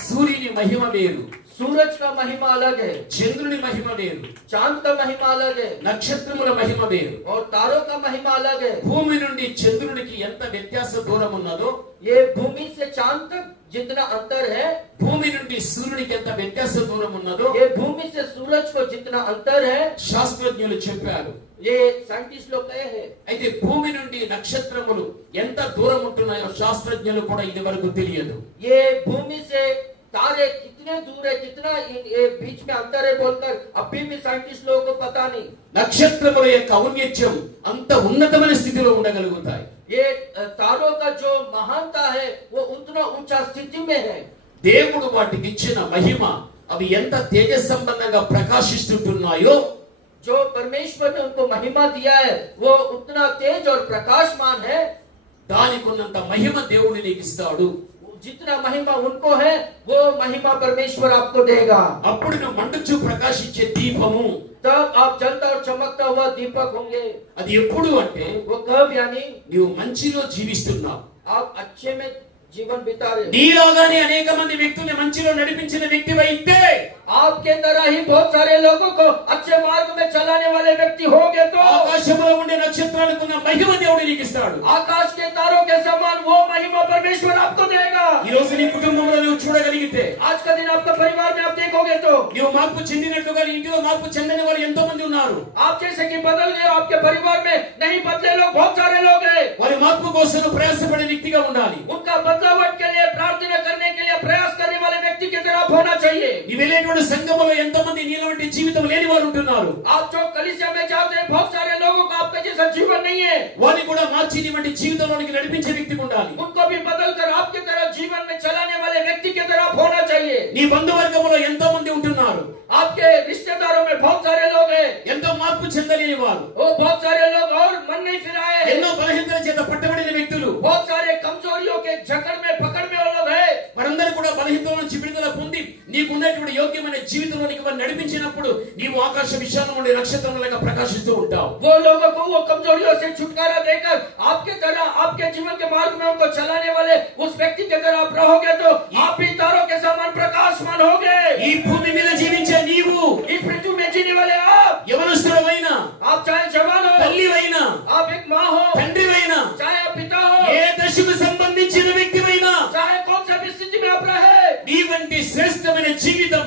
సూర్యుని మహిమ వేరు, सूरज का महिमा अलग है, చంద్రుని మహిమ వేరు, चांद का महिमा अलग है నక్షత్రముల మహిమ వేరు. और तारों का महिमा अलग है। భూమి నుండి చంద్రునికి ఎంత వ్యత్యాస దూరం ఉన్నదో, ये भूमि से चांद तक जितना अंतर है, భూమి నుండి సూర్యునికి ఎంత వ్యత్యాస దూరం ఉన్నదో ये भूमि से सूरज को जितना अंतर है, శాస్త్రజ్ఞులు చెప్పారు. ये साइंटिस्ट लोग कहे हैं। అయితే భూమి నుండి నక్షత్రములు ఎంత దూరం ఉంటున్నాయో శాస్త్రజ్ఞులు కూడా ఇది వరకు తెలియదు. ये भूमि से तारे कितने दूर है, कितना ये बीच में अंतर है बोलकर अभी भी साइंटिस्ट लोगों को पता नहीं। నక్షత్రముల యొక్క ఔన్నత్యం అంత ఉన్నతమైన స్థితిలో ఉండగలుగుతాయి. ये तारों का जो महानता है वो उतना ऊंचा स्थिति में है। దేవుడు వాటికి ఇచ్చిన మహిమ అవి ఎంత తేజస్సంపన్నంగా ప్రకాశిస్తుంటున్నాయో, जो परमेश्वर ने उनको महिमा दिया है वो उतना तेज और प्रकाशमान है। దానికి ఉన్నంత మహిమ దేవుడు నీకు ఇస్తాడు. जितना महिमा उनको है वो महिमा परमेश्वर आपको देगा। అప్పుడు నువ్వు మండుచు ప్రకాశించే దీపము. तब आप जलता और चमकता हुआ दीपक होंगे। అది ఎప్పుడు అంటే वो कब यानी నువ్వు మంచిలో జీవిస్తున్నావు. आप अच्छे में जीवन बिता रहे हो। నీలాగానే అనేక మంది వ్యక్తుల్ని మంచిలో నడిపించిన వ్యక్తివైతే, आपके तरह ही बहुत सारे लोगों को अच्छे मार्ग में चलाने वाले व्यक्ति होंगे तो ఆకాశంలో ఉండే నక్షత్రాలకు ఉన్న మహిమ దేవుడు నీకు ఇస్తాడు. आकाश के तारों के समान वो महिमा परमेश्वर आपको देगा। ఈ రోజు నీ కుటుంబంలో నువ్వు చూడగలిగితే, आज का दिन आपका परिवार में आप देखोगे तो నువ్వు మార్పు చెందినట్లుగా నీ ఇంటిలో మార్పు చెందని వారు ఎంతో మంది ఉన్నారు. आप जैसे कि बदल गए, आपके परिवार में नहीं बदले लोग बहुत सारे लोग हैं। వారి మార్పు కోసం ప్రయాసపడే వ్యక్తిగా ఉండాలి. उनका बदलावट के लिए प्रार्थना करने के लिए प्रयास करने वाले व्यक्ति की तरह आप होना चाहिए। నీ వెళ్ళేటువంటి సంఘములో ఎంతమంది నీలాంటి జీవితం లేని వారు ఉంటున్నారు? आप जो कलीसिया में जाते हैं बहुत सारे लोगों को आपका जैसा जीवन नहीं है। వారిని కూడా మార్చి నీ వంటి జీవితంలోనికి నడిపించే వ్యక్తి ఉండాలి। उनको भी बदल कर आपकी तरह जीवन में चलाने वाले व्यक्ति की तरह होना चाहिए। నీ బంధువర్గములో ఎంతో మంది ఉంటున్నారు, आपके रिश्तेदारों में बहुत सारे लोग हैं, ఎంతో మార్పు చెందలేని వారు, वो बहुत सारे लोग और मन नहीं फिराए हैं, ఎన్నో బలహీనతల చేత పట్టబడిన వ్యక్తులు, बहुत सारे कमजोरियों के जकड़ में पकड़ में वो लोग हैं। వారందరూ కూడా బలహీనతల నుంచి విడుదల పొంది నీకున్నటువంటి యోగ్యమైన జీవితంలోనికి వారిని నడిపించినప్పుడు నీవు ఆకాశ విశాలం నుండి నక్షత్రంలాగా ప్రకాశిస్తూ ఉంటావు। वो लोगों को वो कमजोरियों से छुटकारा देकर आपके तरह आपके जीवन के मार्ग में उनको चलाने वाले उस व्यक्ति के तरह आप रहोगे तो आप भी तारों के समान प्रकाशमान होगे। ఈ భూమి మీద జీవించే నీవు, इस पृथ्वी में जीने वाले आप, యవనస్తుడవైనా, आप चाहे जवान हो, తల్లివైనా, आप एक माँ हो, తండ్రివైనా, चाहे आप पिता हो, ఏ దశకు సంబంధించిన వ్యక్తివైనా चाहे कौन सा भी स्थिति में आप रहे, నీ వంటి శ్రేష్టమైన జీవితం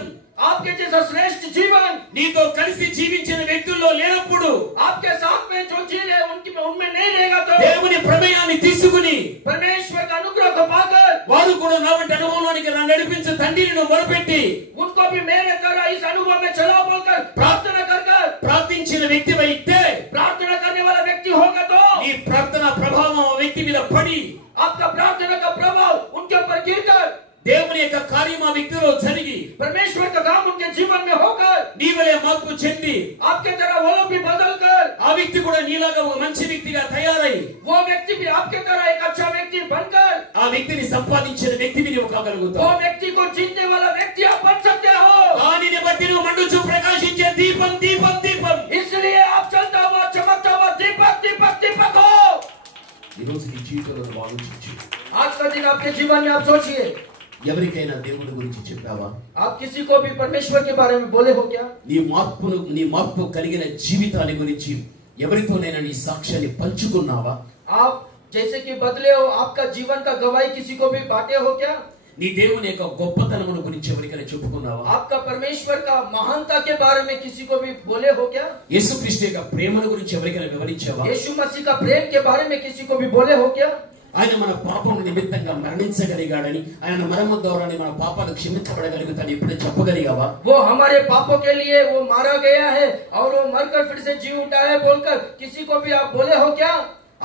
आपके जैसा श्रेष्ठ जीवन నీతో కలిసి జీవించిన వ్యక్తుల్లో లేనప్పుడు, आपके साथ में जो जी रहे उनमें नहीं रहेगा तो దేవుని ప్రమేయాన్ని తీసుకుని परमेश्वर का अनुग्रह को पाकर వారు కూడా నా వంటి అనుభవంలోనికి నన్ను నడిపించే తండ్రిని నువ్వు మొరపెట్టి उनको भी मेरे तरह इस अनुभव में चलाओ बोलकर प्रार्थना कर ప్రార్థించిన వ్యక్తివైతే, प्रार्थना करने वाला व्यक्ति होगा तो నీ ప్రార్థన ప్రభావం ఆ వ్యక్తి మీద పడి आपका प्रार्थना का प्रभाव उनके ऊपर गिरकर దేవుని యొక్క కార్యం ఆ వ్యక్తిలో జరిగి परमेश्वर का काम उनके जीवन में होकर నీ వలె మార్పు చెంది आपके तरह वो लोग भी बदल कर ఆ వ్యక్తి కూడా నీలాగా ఒక మంచి వ్యక్తిగా తయారై वो व्यक्ति भी आपके तरह एक अच्छा व्यक्ति बनकर ఆ వ్యక్తిని సంపాదించిన వ్యక్తిని నువ్వు वो కాగలుగుతావు। व्यक्ति को जीतने वाला व्यक्ति आप बन सकते हो। దానిని బట్టి నువ్వు మండుచు ప్రకాశించే దీపం దీపం దీపం। इसलिए आप चलता हुआ चमकता हुआ दीपक दीपक दीपक हो। ఈ రోజు నీ జీవితంలో నువ్వు ఆలోచించు, आज का दिन आपके जीवन में आप सोचिए, ఎవరికైనా దేవుడి గురించి చెప్పావా? आप किसी को भी परमेश्वर के बारे में बोले हो क्या? నీ మార్పు కలిగిన జీవితాన్ని గురించి ఎవరితోనైనా నీ సాక్ష్యాన్ని పంచుకున్నావా? आप जैसे कि बदले हो आपका जीवन का गवाही किसी को भी बांटे हो क्या? నీ దేవుని యొక్క గొప్పతనమును గురించి ఎవరికైనా చెప్పుకున్నావా? आपका परमेश्वर का महानता के बारे में किसी को भी बोले हो क्या? యేసుక్రీస్తు యొక్క ప్రేమను గురించి ఎవరికైనా వివరించావా? यीशु मसीह का प्रेम के बारे में किसी को भी बोले हो क्या? ఆయన మన పాపం నిమిత్తంగా మరణించగలిగాడని, ఆయన మరణము ద్వారానే మన పాపాలు క్షమించబడగలుగుతాడని ఎప్పుడైనా చెప్పగలిగావా? वो हमारे पापों के लिए वो मारा गया है और वो मरकर फिर से जी उठा है बोलकर किसी को भी आप बोले हो क्या?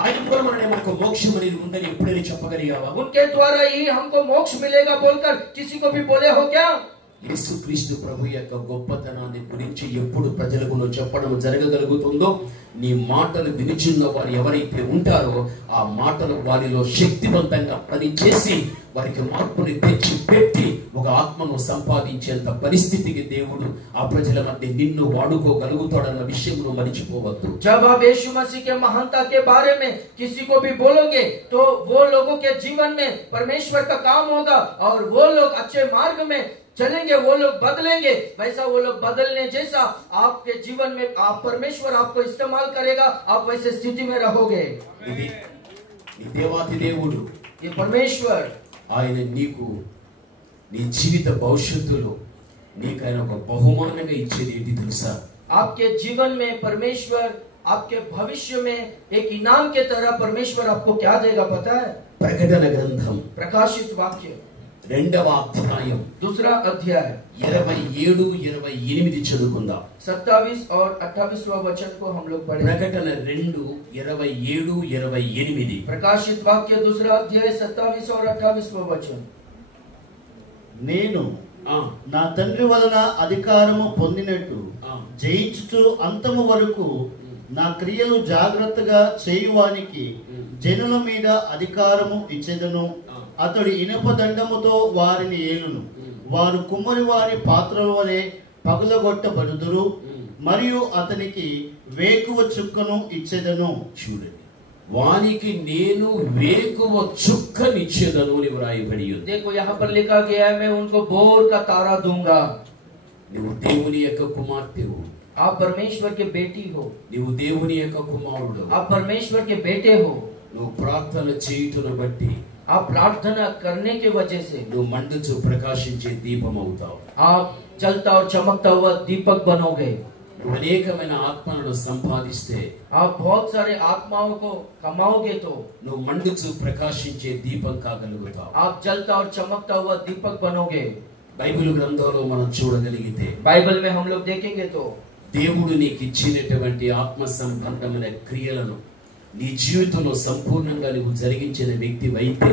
ఆయన మూలమనే మనకు మోక్షం అనేది ఉందని ఎప్పుడైనా చెప్పగలిగావా? उनके द्वारा ही हमको मोक्ष मिलेगा बोलकर किसी को भी बोले हो क्या? యేసుక్రీస్తు ప్రభు యొక్క గొప్పతనాన్ని గురించి ఎప్పుడు ప్రజలకు చెప్పడం జరగగలుగుతుందో, నీ మాటలు వినిచున్న వారు ఎవరైతే ఉంటారో ఆ మాటలు వారిలో శక్తివంతంగా పనిచేసి వారికి మార్పుని తెచ్చి పెట్టి ఒక ఆత్మను సంపాదించేంత పరిస్థితికి దేవుడు ఆ ప్రజల మధ్య నిన్ను వాడుకోగలుగుతాడన్న విషయం నువ్వు మరిచిపోవద్దు। जब आप यीशु मसीह के महानता के बारे में किसी को भी बोलोगे तो वो लोगों के जीवन में परमेश्वर का काम होगा और वो लोग अच्छे मार्ग में चलेंगे, वो लोग बदलेंगे। वैसा वो लोग बदलने जैसा आपके जीवन में आप परमेश्वर आपको इस्तेमाल करेगा, आप वैसे स्थिति में रहोगे। ఇది నీ దేవాతి దేవుడు, ये परमेश्वर ఆయన నీకు నీ జీవిత భవిష్యత్తులో నీకైనా ఒక బహుమానంగా ఇచ్చేది ఏంటి తెలుసా? आपके जीवन में परमेश्वर आपके भविष्य में एक इनाम के तरह परमेश्वर आपको क्या देगा पता है? ప్రకటన గ్రంథం प्रकाशित वाक्य 2వ అధ్యాయం 2 अध्याय 27-28 చదువుకుందాం। 27 और 28वां वचन को हम लोग पढ़ेंगे। ప్రకటన 2:27-28 प्रकाशित वाक्य 2 अध्याय 27 और 28वां वचन। నేను నా తండ్రి వలన అధికారము పొందినట్టు జయించుచు అంతము వరకు నా క్రియలు జాగ్రత్తగా చేయువానికి జనుల మీద అధికారము ఇచ్చెదను। అతడు ఇనుప దండముతో వారిని ఏలును, వారు కుమ్మరి వారి పాత్రల వలె పగులగొట్టబడుదురు, మరియు అతనికి వేకువ చుక్కను ఇచ్చెదను। చూడండి, వానికి నేను వేకువ చుక్కనిచ్చేదను అని వ్రాయబడి ఉంది। देखो यहाँ पर लिखा गया है मैं उनको भोर का तारा दूंगा। నువ్వు దేవుని యొక్క కుమార్తెవు, आप परमेश्वर के बेटी हो, నువ్వు దేవుని యొక్క కుమారుడు। आप परमेश्वर के बेटे हो। నువ్వు ప్రార్థన చేయుటను బట్టి, आप प्रार्थना करने की वजह से నువ్వు మండుచు ప్రకాశించే దీపం అవుతావు। आप जलता और चमकता हुआ दीपक बनोगे। నువ్వు అనేకమైన ఆత్మలను సంపాదిస్తే, आप बहुत सारे आत्माओं को कमाओगे तो నువ్వు మండుచు ప్రకాశించే దీపం కాగలుగుతావు। आप जलता और चमकता हुआ दीपक बनोगे। బైబిల్ గ్రంథంలో మనం చూడగలిగితే बाइबल में हम लोग देखेंगे तो దేవుడు నీకు ఇచ్చినటువంటి ఆత్మ సంబంధమైన క్రియలను నీ జీవితంలో సంపూర్ణంగా నువ్వు జరిగించిన వ్యక్తివైతే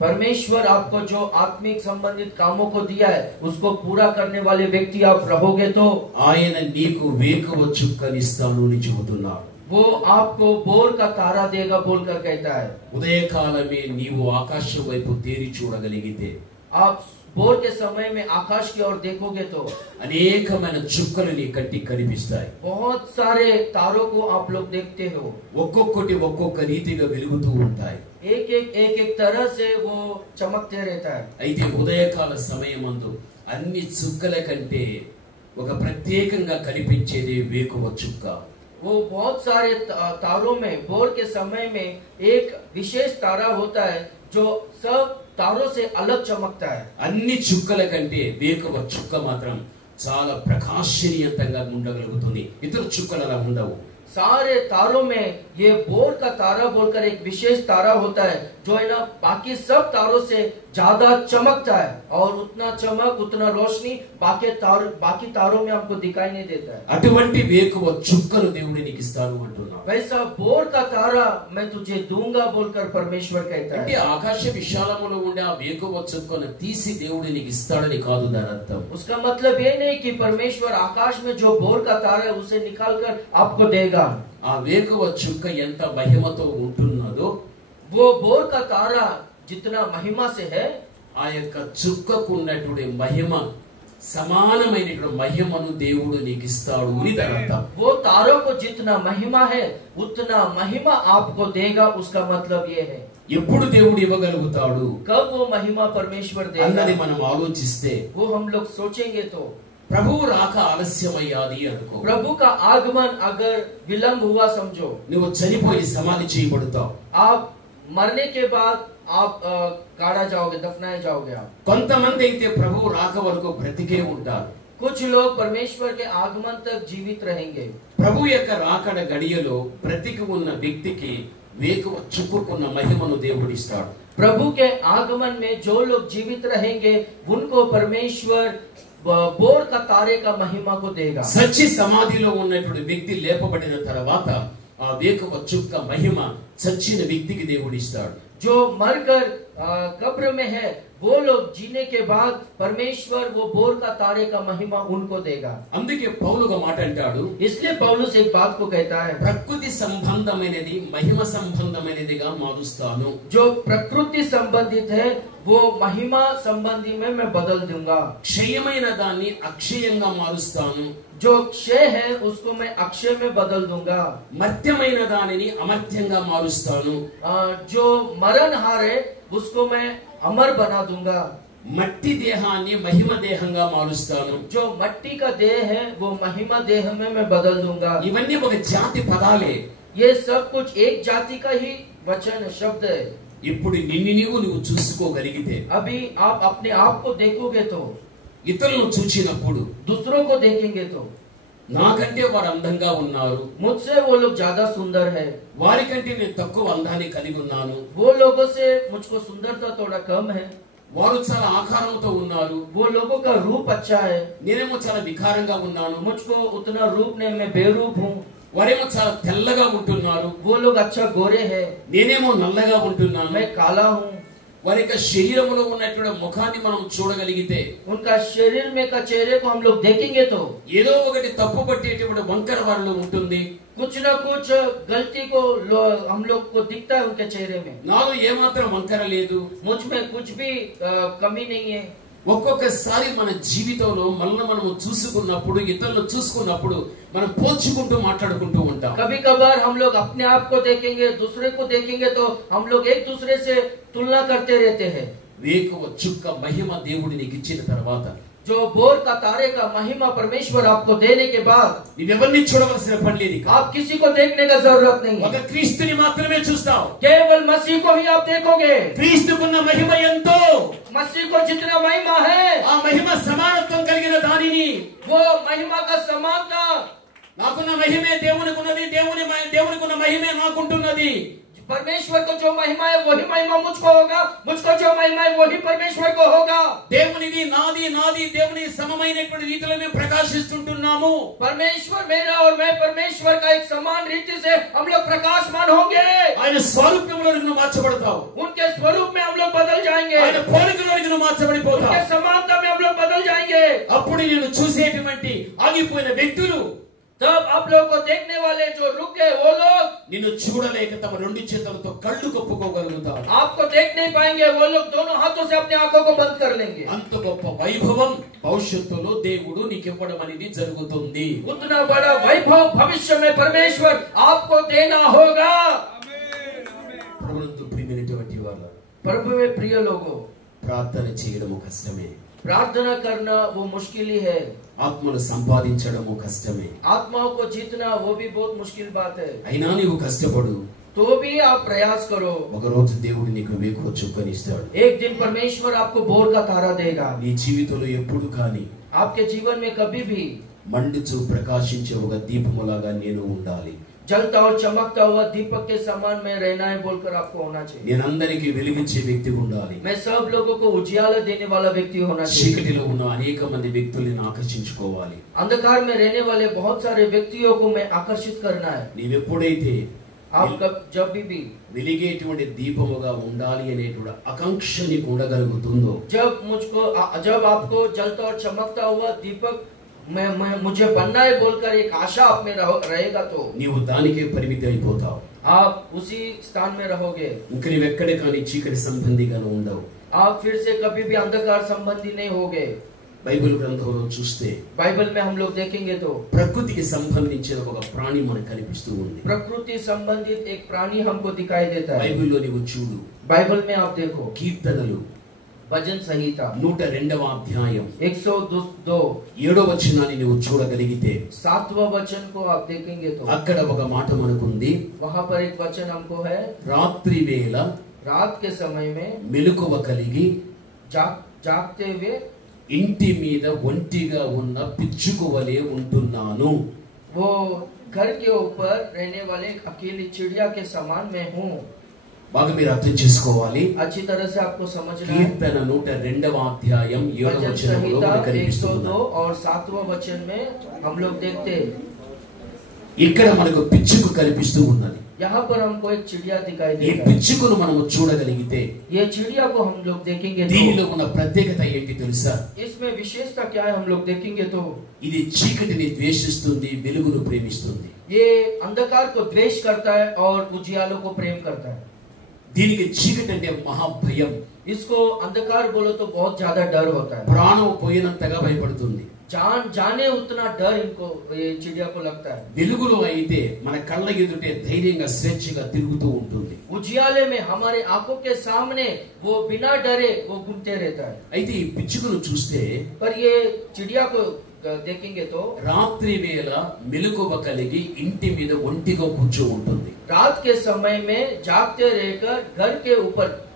परमेश्वर आपको जो आत्मिक संबंधित कामों को दिया है उसको पूरा करने वाले व्यक्ति आप रहोगे तो ఆయన నీకు వేకువ చుక్కనిస్తాను అని చెబుతున్నాడు. वो आपको बोर का तारा देगा बोलकर कहता है. ఉదయకాలమే నీవు ఆకాశం వైపు తేరి చూడగలిగితే आप बोर के समय में आकाश की ओर देखोगे तो అనేకమైన చుక్కలు నీ కంటికి కనిపిస్తాయి. बहुत सारे तारों को आप लोग देखते हो. ఒక్కొక్కటి ఒక్కొక్క రీతిగా వెలుగుతూ ఉంటాయి. एक तरह से वो चमकते रहता है. అయితే ఉదయకాల సమయమందు అన్ని చుక్కల కంటే ఒక ప్రత్యేకంగా కనిపించేది వేకువ చుక్క. वो बहुत सारे तारों में बोर के समय में एक विशेष तारा होता है जो सब तारों से अलग चमकता है. అన్ని చుక్కల కంటే వేకువ చుక్క మాత్రం చాలా ప్రకాశనీయంతంగా ఉండగలుగుతుంది. ఇతర చుక్కలు అలా ఉండవు. सारे तारों में ये बोर का तारा बोलकर एक विशेष तारा होता है जो है ना बाकी सब तारों से ज्यादा चमकता है और उतना चमक उतना रोशनी बाकी तारों में हमको दिखाई नहीं देता है. అటువంటి వేకువ చుక్కలు దేవుడు నీకు ఇస్తాను అంటున్నాడు. वैसा बोर का तारा मैं तुझे दूंगा बोलकर परमेश्वर कहता है. అంటే ఆకాశ విశాలములో ఉండే ఆ వేకువ చుక్కను తీసి దేవుడు నీకు ఇస్తాడని కాదు దాని అర్థం. उसका मतलब ये नहीं कि परमेश्वर आकाश में जो बोर का तारा है उसे निकालकर आपको देगा. ఆ వేకువ చుక్క ఎంత మహిమతో ఉంటున్నదో वो बोर का तारा जितना महिमा से है ఆ యొక్క చుక్కకు ఉన్నటువంటి మహిమ సమానమైనటువంటి మహిమను దేవుడు నీకు ఇస్తాడు అని దాని అర్థం. वो तारों को जितना महिमा है उतना महिमा आपको देगा. उसका मतलब ये है ఎప్పుడు దేవుడు ఇవ్వగలుగుతాడు कब वो महिमा परमेश्वर అన్నది देगा. మనం ఆలోచిస్తే वो हम लोग सोचेंगे तो ప్రభువు రాక ఆలస్యమయ్యాది అనుకో. प्रभु का आगमन अगर विलंब हुआ समझो, నువ్వు చనిపోయి సమాధి చేయబడతావు. आप मरने के बाद आप काढ़ा जाओगे, दफनाए जाओगे. आप కొంతమంది అయితే ప్రభువు రాక వరకు బ్రతికే ఉంటారు. कुछ लोग परमेश्वर के आगमन तक जीवित रहेंगे. ప్రభు యొక్క రాకడ గడియలో బ్రతికి ఉన్న వ్యక్తికి వేకువ చుక్కుకున్న మహిమను దేవుడిస్తాడు. प्रभु के आगमन में जो लोग जीवित रहेंगे उनको परमेश्वर बोर का तारे का महिमा को देगा. సచ్చి సమాధిలో ఉన్నటువంటి వ్యక్తి లేపబడిన తర్వాత ఆ వేకువ చుక్క మహిమ చచ్చిన వ్యక్తికి దేవుడిస్తాడు. जो मरकर कब्र में है वो लोग जीने के बाद परमेश्वर वो बोर का तारे का महिमा उनको देगा. అందుకే పౌలుగా మాట అంటాడు, इसलिए पौलुस एक बात को कहता है, ప్రకృతి సంబంధమైనది మహిమ సంబంధమైనదిగా మారుస్తాను. जो प्रकृति संबंधित है वो महिमा संबंधी में मैं बदल दूंगा. క్షయమైన దాన్ని అక్షయంగా మారుస్తాను. जो क्षय है उसको मैं अक्षय में बदल दूंगा. మర్త్యమైన దానిని అమర్త్యంగా మారుస్తాను. जो मरणहार है उसको मैं अमर बना दूंगा. మట్టి దేహాన్ని మహిమ దేహంగా మారుస్తాను. जो मट्टी का देह है वो महिमा देह में मैं बदल दूंगा. ఇవన్నీ ఒక జాతి పదాలే. ये सब कुछ एक जाति का ही वचन शब्द है. ఇప్పుడు నిన్ను నువ్వు చూసుకోగలిగితే अभी आप अपने आप को देखोगे तो, ఇతరులను చూచినప్పుడు दूसरों को देखेंगे तो నాకంటే వారు అందంగా ఉన్నారు, मुझसे वो लोग ज्यादा सुंदर है, వారికంటే నేను తక్కువ అందాన్ని కలిగి ఉన్నాను, वो लोगों से मुझको सुंदरता थोड़ा कम है, వారు చాలా ఆకారంతో ఉన్నారు, वो लोगों का रूप अच्छा है, నేనేమో చాలా వికారంగా ఉన్నాను, मुझको उतना रूप नहीं, मैं बेरूप हूँ, వారేమో చాలా తెల్లగా ఉంటున్నారు, वो लोग अच्छा गोरे हैं, నేనేమో నల్లగా ఉంటున్నాను. मैं काला हूँ. వారి యొక్క శరీరంలో ఉన్నటువంటి ముఖాన్ని మనం చూడగలిగితే उनका शरीर में का चेहरे को हम लोग देखेंगे तो ఏదో ఒకటి తప్పు పట్టేటువంటి వంకర వారిలో ఉంటుంది. कुछ न कुछ गलती को हम लोग को दिखता है उनके चेहरे में. నాలో ఏమాత్రం వంకర లేదు. मुझ में कुछ भी कमी नहीं है. ఒక్కొక్కసారి మన జీవితంలో మనల్ని మనం చూసుకున్నప్పుడు, ఇతరులు చూసుకున్నప్పుడు మనం పోల్చుకుంటూ మాట్లాడుకుంటూ ఉంటాం. कभी कभार हम लोग अपने आप को देखेंगे, दूसरे को देखेंगे तो हम लोग एक दूसरे से तुलना करते रहते हैं. వేకువ చుక్క మహిమ దేవుడి నీకు ఇచ్చిన తర్వాత जो बोर का तारे का महिमा परमेश्वर आपको देने के बाद నువ్వెవరిని చూడవలసిన పని లేదు. आप किसी को देखने का जरूरत नहीं ఒక है. క్రీస్తుని మాత్రమే చూస్తావు. केवल मसीह को ही आप देखोगे. క్రీస్తుకున్న మహిమ ఎంతో, मसीह को जितना महिमा है ఆ మహిమ సమానత్వం కలిగిన దానిని, वो महिमा का समानता, నాకున్న మహిమే దేవునికి ఉన్నది, దేవునికి ఉన్న మహిమే నాకుంటున్నది. परमेश्वर को जो महिमा है वही महिमा मुझको होगा, मुझको जो महिमा है वही परमेश्वर को होगा। దేవునిది నాది నాది దేవుని సమమైనటువంటి రీతిలో మేము ప్రకాశిస్తుంటున్నాము। परमेश्वर मेरा और मैं परमेश्वर का एक समान रीति से हम लोग प्रकाशमान होंगे। ఆయన స్వరూపంలోకి నువ్వు మార్చబడతావు। उनके स्वरूप में हम लोग बदल जाएंगे। ఆయన పోలికలోకి నువ్వు మార్చబడిపోతావు। उनके समानता में हम लोग बदल जाएंगे। అప్పుడు నిన్ను చూసేటువంటి ఆగిపోయిన వ్యక్తులు, तब आप लोगों को देखने वाले जो रुक गए वो लोग నిన్ను చూడలేక తమ రెండు చేతులతో కళ్ళు కప్పుకోగలుగుతారు। आपको देख नहीं पाएंगे, वो लोग दोनों हाथों से अपनी आंखों को बंद कर लेंगे। అంత గొప్ప వైభవం భవిష్యత్తులో దేవుడు నీకు ఇవ్వడం అనేది జరుగుతుంది। उतना बड़ा वैभव भविष्य में परमेश्वर आपको देना होगा। ప్రభువునందు ప్రియమైనటువంటి వాళ్ళ, प्रभु में प्रिय लोगों, ప్రార్థన చేయడము కష్టమే, प्रार्थना करना वो मुश्किल ही है। ఆత్మను సంపాదించడము కష్టమే, आत्माओं को जीतना वो भी बहुत मुश्किल बात है। అయినా నీవు కష్టపడు, तो भी आप प्रयास करो। ఒకరోజు దేవుడు నీకు వేకువ చుక్కని ఇస్తాడు। एक दिन परमेश्वर आपको भोर का तारा देगा। నీ జీవితంలో ఎప్పుడు కానీ आपके जीवन में कभी भी మండుచు ప్రకాశించే ఒక దీపములాగా నేను ఉండాలి। जलता और चमकता हुआ दीपक के समान में रहना है बोलकर आपको होना चाहिए। నేను అందరికీ వెలిగించే వ్యక్తి ఉండాలి। मैं सब लोगों को उजियाला देने वाला व्यक्ति होना चाहिए। చీకటిలో ఉన్న అనేక మంది వ్యక్తుల్ని ఆకర్షించుకోవాలి। अंधकार में रहने वाले बहुत सारे व्यक्तियों को मैं आकर्षित करना है। నీవెప్పుడైతే आप जब भी వెలిగేటువంటి దీపముగా ఉండాలి అనేటువంటి ఆకాంక్ష నీకు ఉండగలుగుతుందో, जब आपको जलता और चमकता हुआ दीपक मुझे बनना है बोलकर एक आशा आप में रहेगा तो నీవు దానికే పరిమితి అయిపోతావు। आप उसी स्थान में रहोगे। ఇంక నీవెక్కడే కానీ చీకటి సంబంధిగాను ఉండవు। आप फिर से कभी भी अंधकार संबंधी नहीं होगे। బైబిల్ గ్రంథంలో చూస్తే बाइबल में हम लोग देखेंगे तो ప్రకృతికి సంబంధించిన ఒక ప్రాణి మనకు కనిపిస్తూ ఉంది। प्रकृति संबंधित एक प्राणी हमको दिखाई देता है। బైబిల్లో నీవు చూడు, बाइबल में आप देखो కీర్తనలు भजन संहिता 102వ అధ్యాయం 102 7వ వచనాన్ని నువ్వు చూడగలిగితే 7वां वचन को आप देखेंगे तो అక్కడ ఒక మాట మనకుంది। वहाँ पर एक वचन हमको है, రాత్రి వేళ रात के समय में మెలకువ కలిగి जागते हुए ఇంటి మీద ఒంటిగా ఉన్న పిచ్చుకవలే ఉంటున్నాను। वो घर के ऊपर रहने वाले एक अकेली चिड़िया के समान मैं हूँ। బాగా మీరు అర్థం చేసుకోవాలి। अच्छी तरह से आपको समझना है। కీర్తన 102వ అధ్యాయం 7వ भजन వచనంలో संहिता మనకు కనిపిస్తుంది। 102 और 7वां वचन में हम लोग देखते हैं, ఇక్కడ మనకు పిచ్చుక కనిపిస్తూ ఉన్నది। यहाँ पर हमको एक चिड़िया दिखाई ఈ देता है। పిచ్చుకను మనము చూడగలిగితే ये चिड़िया को हम लोग देखेंगे దీనిలో तो ఉన్న ప్రత్యేకత ఏంటి తెలుసా? इसमें विशेषता क्या है हम लोग देखेंगे तो ఇది చీకటిని ద్వేషిస్తుంది, వెలుగును ప్రేమిస్తుంది। ये अंधकार को द्वेष करता है और उजियालों को प्रेम करता है। దీనికి చీకటి అంటే మహాభయం। इसको अंधकार बोलो तो बहुत ज्यादा डर होता है। ప్రాణం పోయినంతగా భయపడుతుంది। जान जाने उतना डर इनको ये चिड़िया को लगता है। వెలుగులో అయితే మన కళ్ళ ఎదుటే ధైర్యంగా స్వేచ్ఛగా తిరుగుతూ ఉంటుంది। उजियाले में हमारे आंखों के सामने वो बिना डरे वो घूमते रहता है। అయితే ఈ పిచ్చుకను చూస్తే पर ये चिड़िया को देखेंगे तो రాత్రి వేళ మెలకువ కలిగి ఇంటి మీద ఒంటిగా కూర్చో ఉంటుంది। रात के समय में जागते रहकर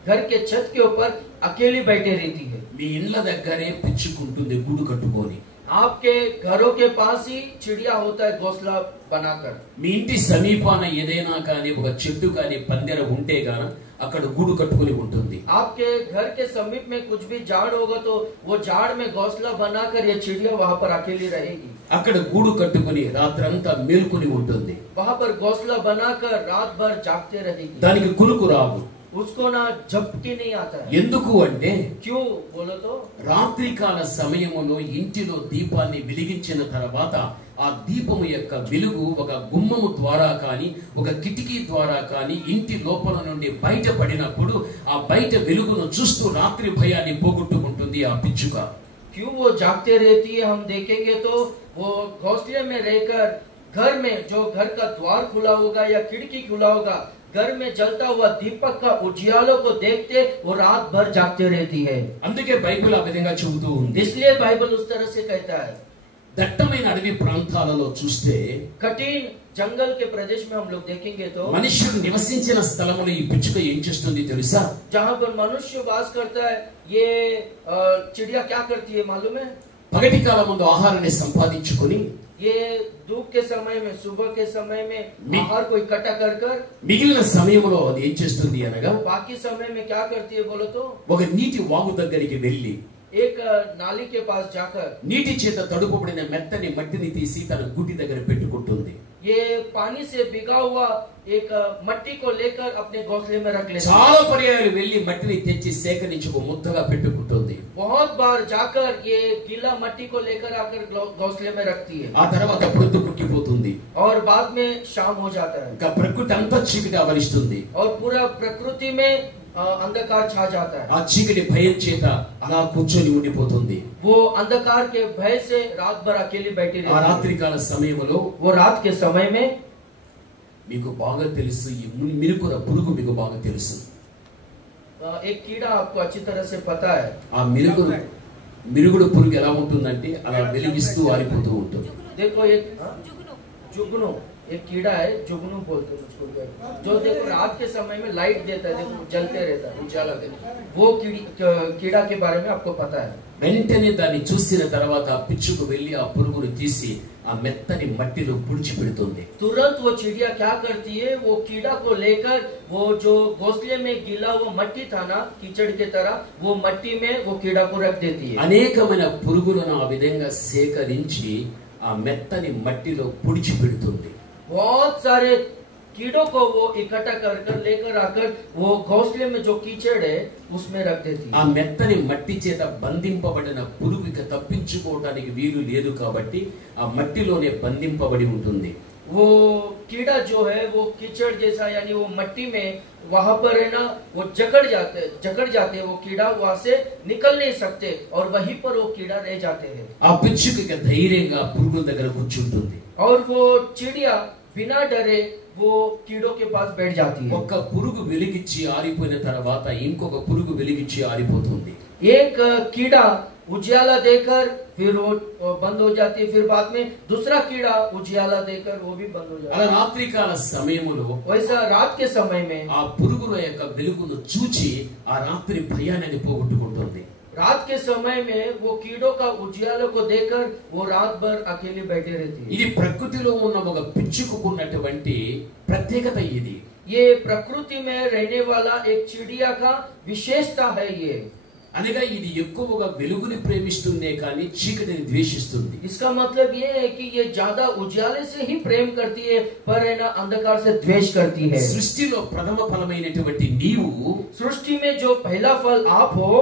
घर के छत के ऊपर अकेली बैठे रहती है। మీ ఇండ్ల దగ్గరే పిచ్చుకుంటుంది గూడు కట్టుకొని। आपके घरों के पास ही चिड़िया होता है घोंसला बनाकर। మీ ఇంటి సమీపాన ఏదైనా కానీ ఒక చెట్టు కానీ పందిర ఉంటే గాన అక్కడ గూడు కట్టుకొని ఉంటుంది। आपके घर के समीप में कुछ भी झाड़ होगा तो वो झाड़ में घोंसला बनाकर ये चिड़िया वहाँ पर अकेली रहेगी। అక్కడ గూడు కట్టుకొని రాత్రంతా మేల్కొని ఉంటుంది। वहाँ पर घोंसला बनाकर रात भर जागते रहेगी। దానికి కునుకు రాదు। उसको ना झपकी नहीं आता है। ఎందుకు అంటే क्यों बोलो तो రాత్రికాల సమయములో ఇంటిలో దీపాన్ని వెలిగించిన తర్వాత ఆ దీపము యొక్క వెలుగు ఒక గుమ్మము ద్వారా కానీ ఒక కిటికీ ద్వారా కానీ ఇంటి లోపల నుండి బయటపడినప్పుడు ఆ బయట వెలుగును చూస్తూ రాత్రి భయాన్ని పోగొట్టుకుంటుంది ఆ పిచ్చుక। क्यों वो जागते रहती है हम देखेंगे तो वो घोंसले में रहकर घर में जो घर का द्वार खुला होगा या खिड़की खुला होगा, घर में जलता हुआ दीपक का उजियालों को देखते वो रात भर जागते रहती है। అందుకే బైబిల్ ఆ విధంగా చెబుతూ ఉంది। इसलिए बाइबल उस तरह से कहता है। దట్టమైన అడవి ప్రాంతాలలో చూస్తే कठिन जंगल के प्रदेश में हम लोग देखेंगे तो మనుషుడు నివసించిన స్థలములో ఈ పిచ్చుక ఏం చేస్తుంది తెలుసా? जहाँ पर मनुष्य वास करता है ये चिड़िया क्या करती है मालूम है? పగటి కాలమందు ఆహారాన్ని సంపాదించుకొని ये धूप के समय में, सुबह के समय में आहार को इकट्ठा कर कर మిగిలిన సమయంలో అది ఏం చేస్తుంది అనగా बाकी समय में क्या करती है बोलो तो ఒక నీటి వాగు దగ్గరికి వెళ్ళి एक नाली के पास जाकर నీటి చేత తడుపబడిన మెత్తని మట్టిని తీసి తన గుడి దగ్గర పెట్టుకుంటుంది. ये पानी से भिगा हुआ एक मट्टी को लेकर अपने घोंसले में रख लेती है. చాలా పర్యాయాలు వెళ్ళి మట్టిని తెచ్చి సేకరించి ఒక ముద్దగా పెట్టుకుంటుంది. बहुत बार जाकर ये गीला मट्टी को लेकर आकर घोंसले में रखती है. ఆ తర్వాత ప్రొద్దు పుట్టిపోతుంది. और बाद में शाम हो जाता है. ఇంకా ప్రకృతి అంతా చీకటి ఆవరిస్తుంది. और पूरा प्रकृति में अंधकार छा जाता है. ఆ చీకటి భయం చేత అలా కూర్చొని ఉండిపోతుంది. वो अंधकार के भय से रात भर अकेली बैठी रहती ఆ है. రాత్రికాల సమయంలో वो रात के समय में మీకు బాగా తెలుసు ఈ మిరుకుల పురుగు మీకు బాగా తెలుసు. एक कीड़ा आपको अच्छी तरह से पता है. ఆ మిరుగుడు పురుగు ఎలా ఉంటుందంటే అలా వెలిగిస్తూ ఆరిపోతూ ఉంటుంది. देखो एक जुगनू एक कीड़ा है, जुगनू बोलते हैं उसको, जो देखो रात के समय में लाइट देता है, देखो जलते रहता है, उजाला देता है. वो कीड़ा के बारे में आपको पता है. వెంటనే దాన్ని చూసిన తర్వాత ఆ పిచ్చుకు వెళ్లి ఆ పురుగును తీసి ఆ మెత్తని మట్టిలో పుడిచిపెడుతుంది. तुरंत वो चिड़िया क्या करती है, वो कीड़ा को लेकर वो जो घोंसले में गीला वो मट्टी था ना, कीचड़ के तरह, वो मट्टी में वो कीड़ा को रख देती है. అనేకమైన పురుగులను ఆ విధంగా సేకరించి ఆ మెత్తని మట్టిలో పుడిచిపెడుతుంది. बहुत सारे कीड़ों को वो इकट्ठा कर कर लेकर आकर वो घोंसले में जो कीचड़ है उसमें रख देती है. ఆ మెత్తని మట్టి చేత బంధింపబడిన పురుగుకి తప్పించుకోవడానికి వీలు లేదు కాబట్టి ఆ మట్టిలోనే బంధింపబడి ఉంటుంది. वो कीड़ा जो है वो कीचड़ जैसा, यानी वो मट्टी में वहां पर है ना, वो जकड़ जाते वो कीड़ा वहां से निकल नहीं सकते और वहीं पर वो कीड़ा रह जाते हैं. ఆ పిచ్చుకి ధైర్యంగా పురుగుల దగ్గర కూర్చుంటుంది. और वो चिड़िया बिना डरे वो कीड़ों के पास बैठ जाती है. ఒక పురుగు వెలిగించి ఆరిపోయిన తర్వాత ఇంకొక పురుగు వెలిగించి ఆరిపోతుంది. एक कीड़ा उजियाला देकर फिर वो बंद हो जाती है, फिर बाद में दूसरा कीड़ा उजियाला देकर वो भी बंद हो जाता అలా है. రాత్రికాల సమయంలో वैसा रात के समय में ఆ పురుగుల యొక్క వెలుగును చూచి ఆ రాత్రి భయాన్ని పోగొట్టుకుంటుంది. रात के समय में वो कीड़ों का उजियाले को देखकर वो रात भर अकेली बैठी रहती है. ఇది ప్రకృతిలో ఉన్న ఒక పిచ్చుకున్నటువంటి ప్రత్యేకత. ఇది ये प्रकृति में रहने वाला एक चिड़िया का विशेषता है. ये అనగా ఇది ఎక్కువగా వెలుగుని ప్రేమిస్తుందే కానీ చీకటిని ద్వేషిస్తుంది. इसका मतलब ये है कि ये ज्यादा उजाले से ही प्रेम करती है, पर है ना अंधकार से द्वेष करती है. సృష్టిలో ప్రథమ ఫలమైనటువంటి నీవు सृष्टि में जो पहला फल आप हो,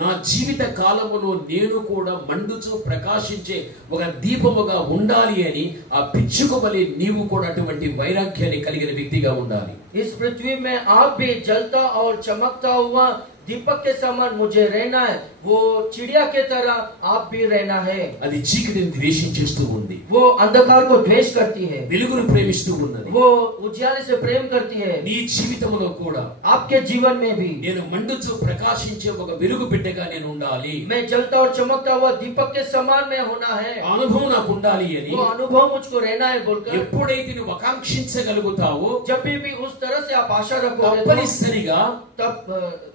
నా జీవిత కాలములో నేను కూడా మండుచు ప్రకాశించే ఒక దీపముగా ఉండాలి అని ఆ పిచ్చుక వలె నీవు కూడా అటువంటి వైరాగ్యాన్ని కలిగిన వ్యక్తిగా ఉండాలి. इस पृथ्वी में आप भी जलता और चमकता हुआ दीपक के समान मुझे रहना है. वो चिड़िया के तरह आप भी रहना है. అది చీకటిని ద్వేషించేస్తూ ఉంది. वो अंधकार को द्वेष करती है, వెలుగును ప్రేమిస్తూ ఉన్నది. वो उजियाले से प्रेम करती है. నీ జీవితంలో కూడా आपके जीवन में भी నేను మండుచు ప్రకాశించే ఒక వెలుగు బిడ్డగా నేను ఉండాలి. मैं जलता और चमकता हुआ दीपक के समान में होना है. అనుభవం నాకు ఉండాలి అని वो अनुभव मुझको रहना है बोलकर ఎప్పుడైతే నువ్వు ఆకాంక్షించగలుగుతావో जब भी उस तरह से आप आशा रखोगे తప్పనిసరిగా तब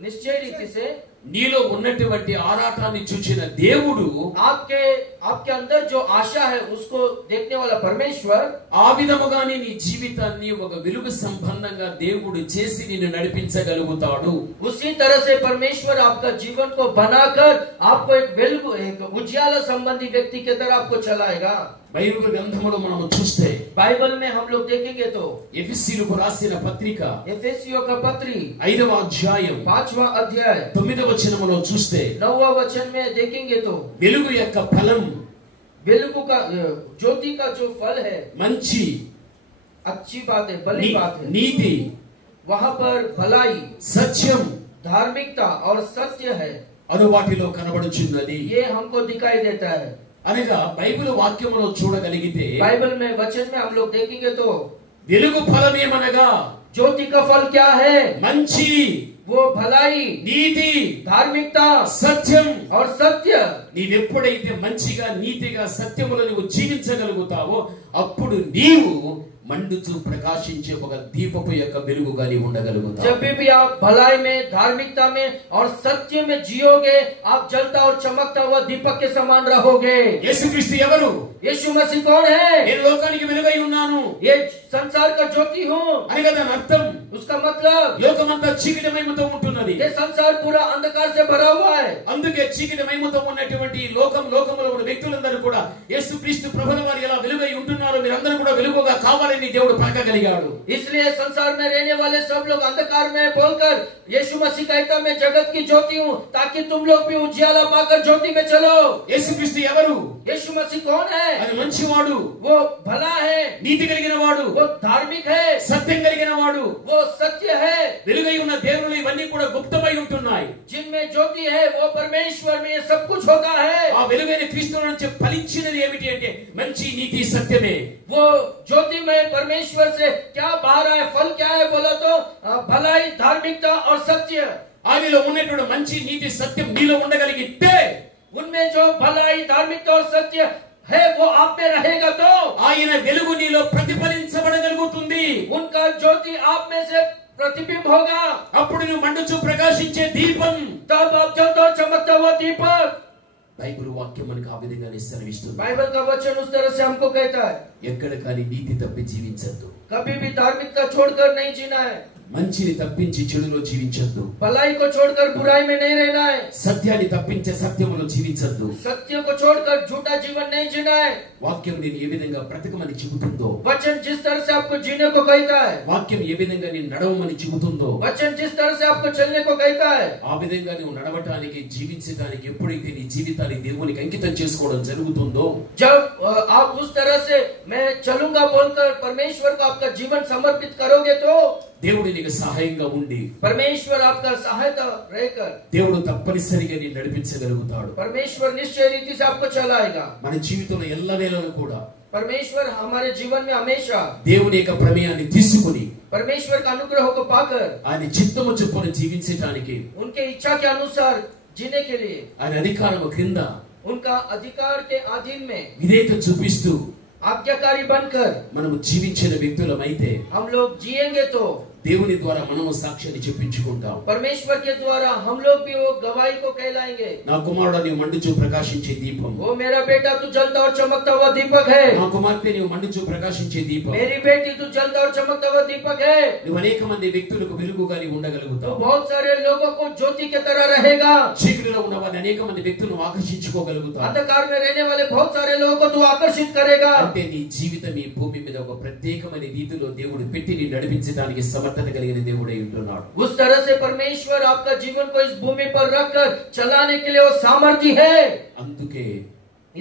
निश्चय रीति से నీలో ఉన్నటువంటి ఆరాటాన్ని చూచిన దేవుడు आपके अंदर जो आशा है उसको देखने वाला परमेश्वर ఆ విధముగానే నీ జీవితాన్ని ఒక వెలుగు సంబంధంగా దేవుడు చేసి నిన్ను నడిపించగలుగుతాడు. उसी तरह से परमेश्वर आपका जीवन को बनाकर आपको एक उजियाला संबंधी व्यक्ति की तरह आपको चलाएगा. బైబిల్ గ్రంథములో మనం చూస్తే बाइबल में हम लोग देखेंगे तो ఎఫెసీయులకు రాసిన పత్రిక एफेसियों का पत्री 5వ అధ్యాయం 5वां अध्याय 9వ వచనములో చూస్తే 9वां वचन में देखेंगे तो వెలుగు యొక్క ఫలం वेलुगु का ज्योति का जो फल है మంచి अच्छी बात है, भली बात है. నీతి वहाँ पर भलाई, సత్యం धार्मिकता और सत्य है. అను వాటిలో కనబడుచున్నది. ये हमको दिखाई देता है. అనగా బైబిల్ వాక్యములో చూడగలిగితే बाइबल में वचन में हम लोग देखेंगे तो వెలుగు ఫలం ఏమనగా ज्योति का फल क्या है? మంచి, वो भलाई, నీతి, धार्मिकता సత్యం. और सत्य. నీవెప్పుడైతే మంచిగా నీతిగా సత్యములో నువ్వు జీవించగలుగుతావో అప్పుడు నీవు మండుచు ప్రకాశించే ఒక దీపపు యొక్క వెలుగుగా నీ ఉండగలుగుతావు. जब भी आप भलाई में, धार्मिकता में और सत्य में जियोगे, आप जलता और चमकता हुआ दीपक के समान रहोगे. యేసుక్రీస్తు ఎవరు? यीशु मसीह कौन है? నేను లోకానికి వెలుగై ఉన్నాను, ये संसार का ज्योति हूँ. అని కదా దాని అర్థం. उसका मतलब లోకమంతా చీకటి మహిమతో ఉంటున్నది. ये संसार पूरा अंधकार से भरा हुआ है. అందుకే చీకటి మహిమతో ఉన్నటువంటి లోకంలో ఉన్న వ్యక్తులందరూ కూడా యేసుక్రీస్తు ప్రభుల వారు ఎలా వెలుగై ఉంటున్నారో మీరందరూ కూడా వెలుగుగా కావాలని దేవుడు పలకగలిగాడు. इसलिए संसार में रहने वाले सब लोग अंधकार में बोलकर यीशु मसीह कहता मैं जगत की ज्योति हूँ, ताकि तुम लोग भी उजियाला पाकर ज्योति में चलो. యేసుక్రీస్తు ఎవరు? यीशु मसीह कौन है? అది మంచివాడు, वो भला है, నీతి కలిగిన వాడు, वो धार्मिक है, సత్యం కలిగిన వాడు. वो सत्य है. వెలుగై ఉన్న దేవుళ్ళు ఇవన్నీ కూడా గుప్తమై ఉంటున్నాయి. जिनमें ज्योति है वो परमेश्वर में सब कुछ होता है. ఆ వెలుగైన క్రీస్తు నుంచి ఫలించినది ఏమిటి అంటే మంచి, నీతి, సత్యమే. वो ज्योति में परमेश्वर से क्या बाहर है, फल क्या है बोला तो भलाई, धार्मिकता और सत्य. ఆయనలో ఉన్నటువంటి మంచి, నీతి, సత్యం నీలో ఉండగలిగితే, उनमें जो भलाई, धार्मिकता और सत्य है वो आप में रहेगा तो ఆయన వెలుగు నీలో ప్రతిఫలించబడగలుగుతుంది. उनका ज्योति आप में से प्रतिबिंब होगा. అప్పుడు నువ్వు మండుచు ప్రకాశించే దీపం. तब आप जलता और चमकता हुआ दीपक. బైబిల్ వాక్యం మనకు ఆ విధంగా నిశ్చయిస్తుంది. बाइबल का वचन उस तरह से हमको कहता है ఎక్కడ కానీ నీతి తప్పి జీవించద్దు, कभी भी धार्मिकता छोड़कर नहीं जीना है, మంచిని తప్పించి చెడులో జీవించద్దు, भलाई को छोड़कर बुराई में नहीं रहना है, సత్యాన్ని తప్పించే సత్యములో జీవించద్దు. सत्य को छोड़कर झूठा जीवन नहीं जीना है. వాక్యం నేను ఏ విధంగా బ్రతకమని చెబుతుందో, वचन जिस तरह से आपको जीने को कहता है, వాక్యం ఏ విధంగా నేను నడవమని చెబుతుందో, वचन जिस तरह से आपको चलने को कहता है, ఆ విధంగా నువ్వు నడవటానికి, జీవించడానికి ఎప్పుడైతే నీ జీవితాన్ని దేవునికి అంకితం చేసుకోవడం జరుగుతుందో, जब आप उस तरह से मैं चलूंगा बोलकर परमेश्वर को आपका जीवन समर्पित करोगे तो దేవుడు నీకు సహాయంగా ఉండి, परमेश्वर आपका सहायता रहकर దేవుడు తప్పనిసరిగా నీ నడిపించగలుగుతాడు. परमेश्वर निश्चय रीति से आपको चलाएगा. మన జీవితంలో ఎల్లవేళలా కూడా परमेश्वर हमारे जीवन में हमेशा దేవుని యొక్క ప్రమేయాన్ని తీసుకుని परमेश्वर का अनुग्रह को पाकर ఆయన చిత్తము చొప్పున జీవించటానికి, उनके इच्छा के अनुसार जीने के लिए, ఆయన అధికారము క్రింద उनका अधिकार के अधीन में విధేయత చూపిస్తూ आज्ञाकारी बनकर మనము జీవించిన వ్యక్తులమైతే हम लोग जिएंगे तो దేవుని ద్వారా మనము సాక్ష్యాన్ని చెప్పించుకుంటాం. परमेश्वर के द्वारा हम लोग भी वो गवाही को कहलाएंगे. నా కుమారుడా నీవు మండుచు ప్రకాశించే దీపం, वो मेरा बेटा तू जलता और चमकता हुआ दीपक है. నా కుమార్తె నీవు మండుచు ప్రకాశించే దీపం. मेरी बेटी तू जलता और चमकता हुआ दीपक है. నువ్వు అనేక మంది వ్యక్తులకు వెలుగుగా నీవు तो ఉండగలుగుతావు. बहुत सारे लोगों को ज्योति की तरह रहेगा. చీకటిలో ఉన్న వారిని అనేక మంది వ్యక్తులను ఆకర్షించుకోగలుగుతావు. अंधकार में रहने वाले बहुत सारे लोगों को तू आकर्षित करेगा. అంటే నీ జీవితం ఈ భూమి మీద ఒక ప్రత్యేకమైన రీతిలో దేవుడు పెట్టి నీ నడిపించడానికి సమర్థత కలిగిన దేవుడై ఉంటున్నాడు. उस तरह से परमेश्वर आपका जीवन को इस भूमि पर रखकर चलाने के लिए वो सामर्थ्य है. అందుకే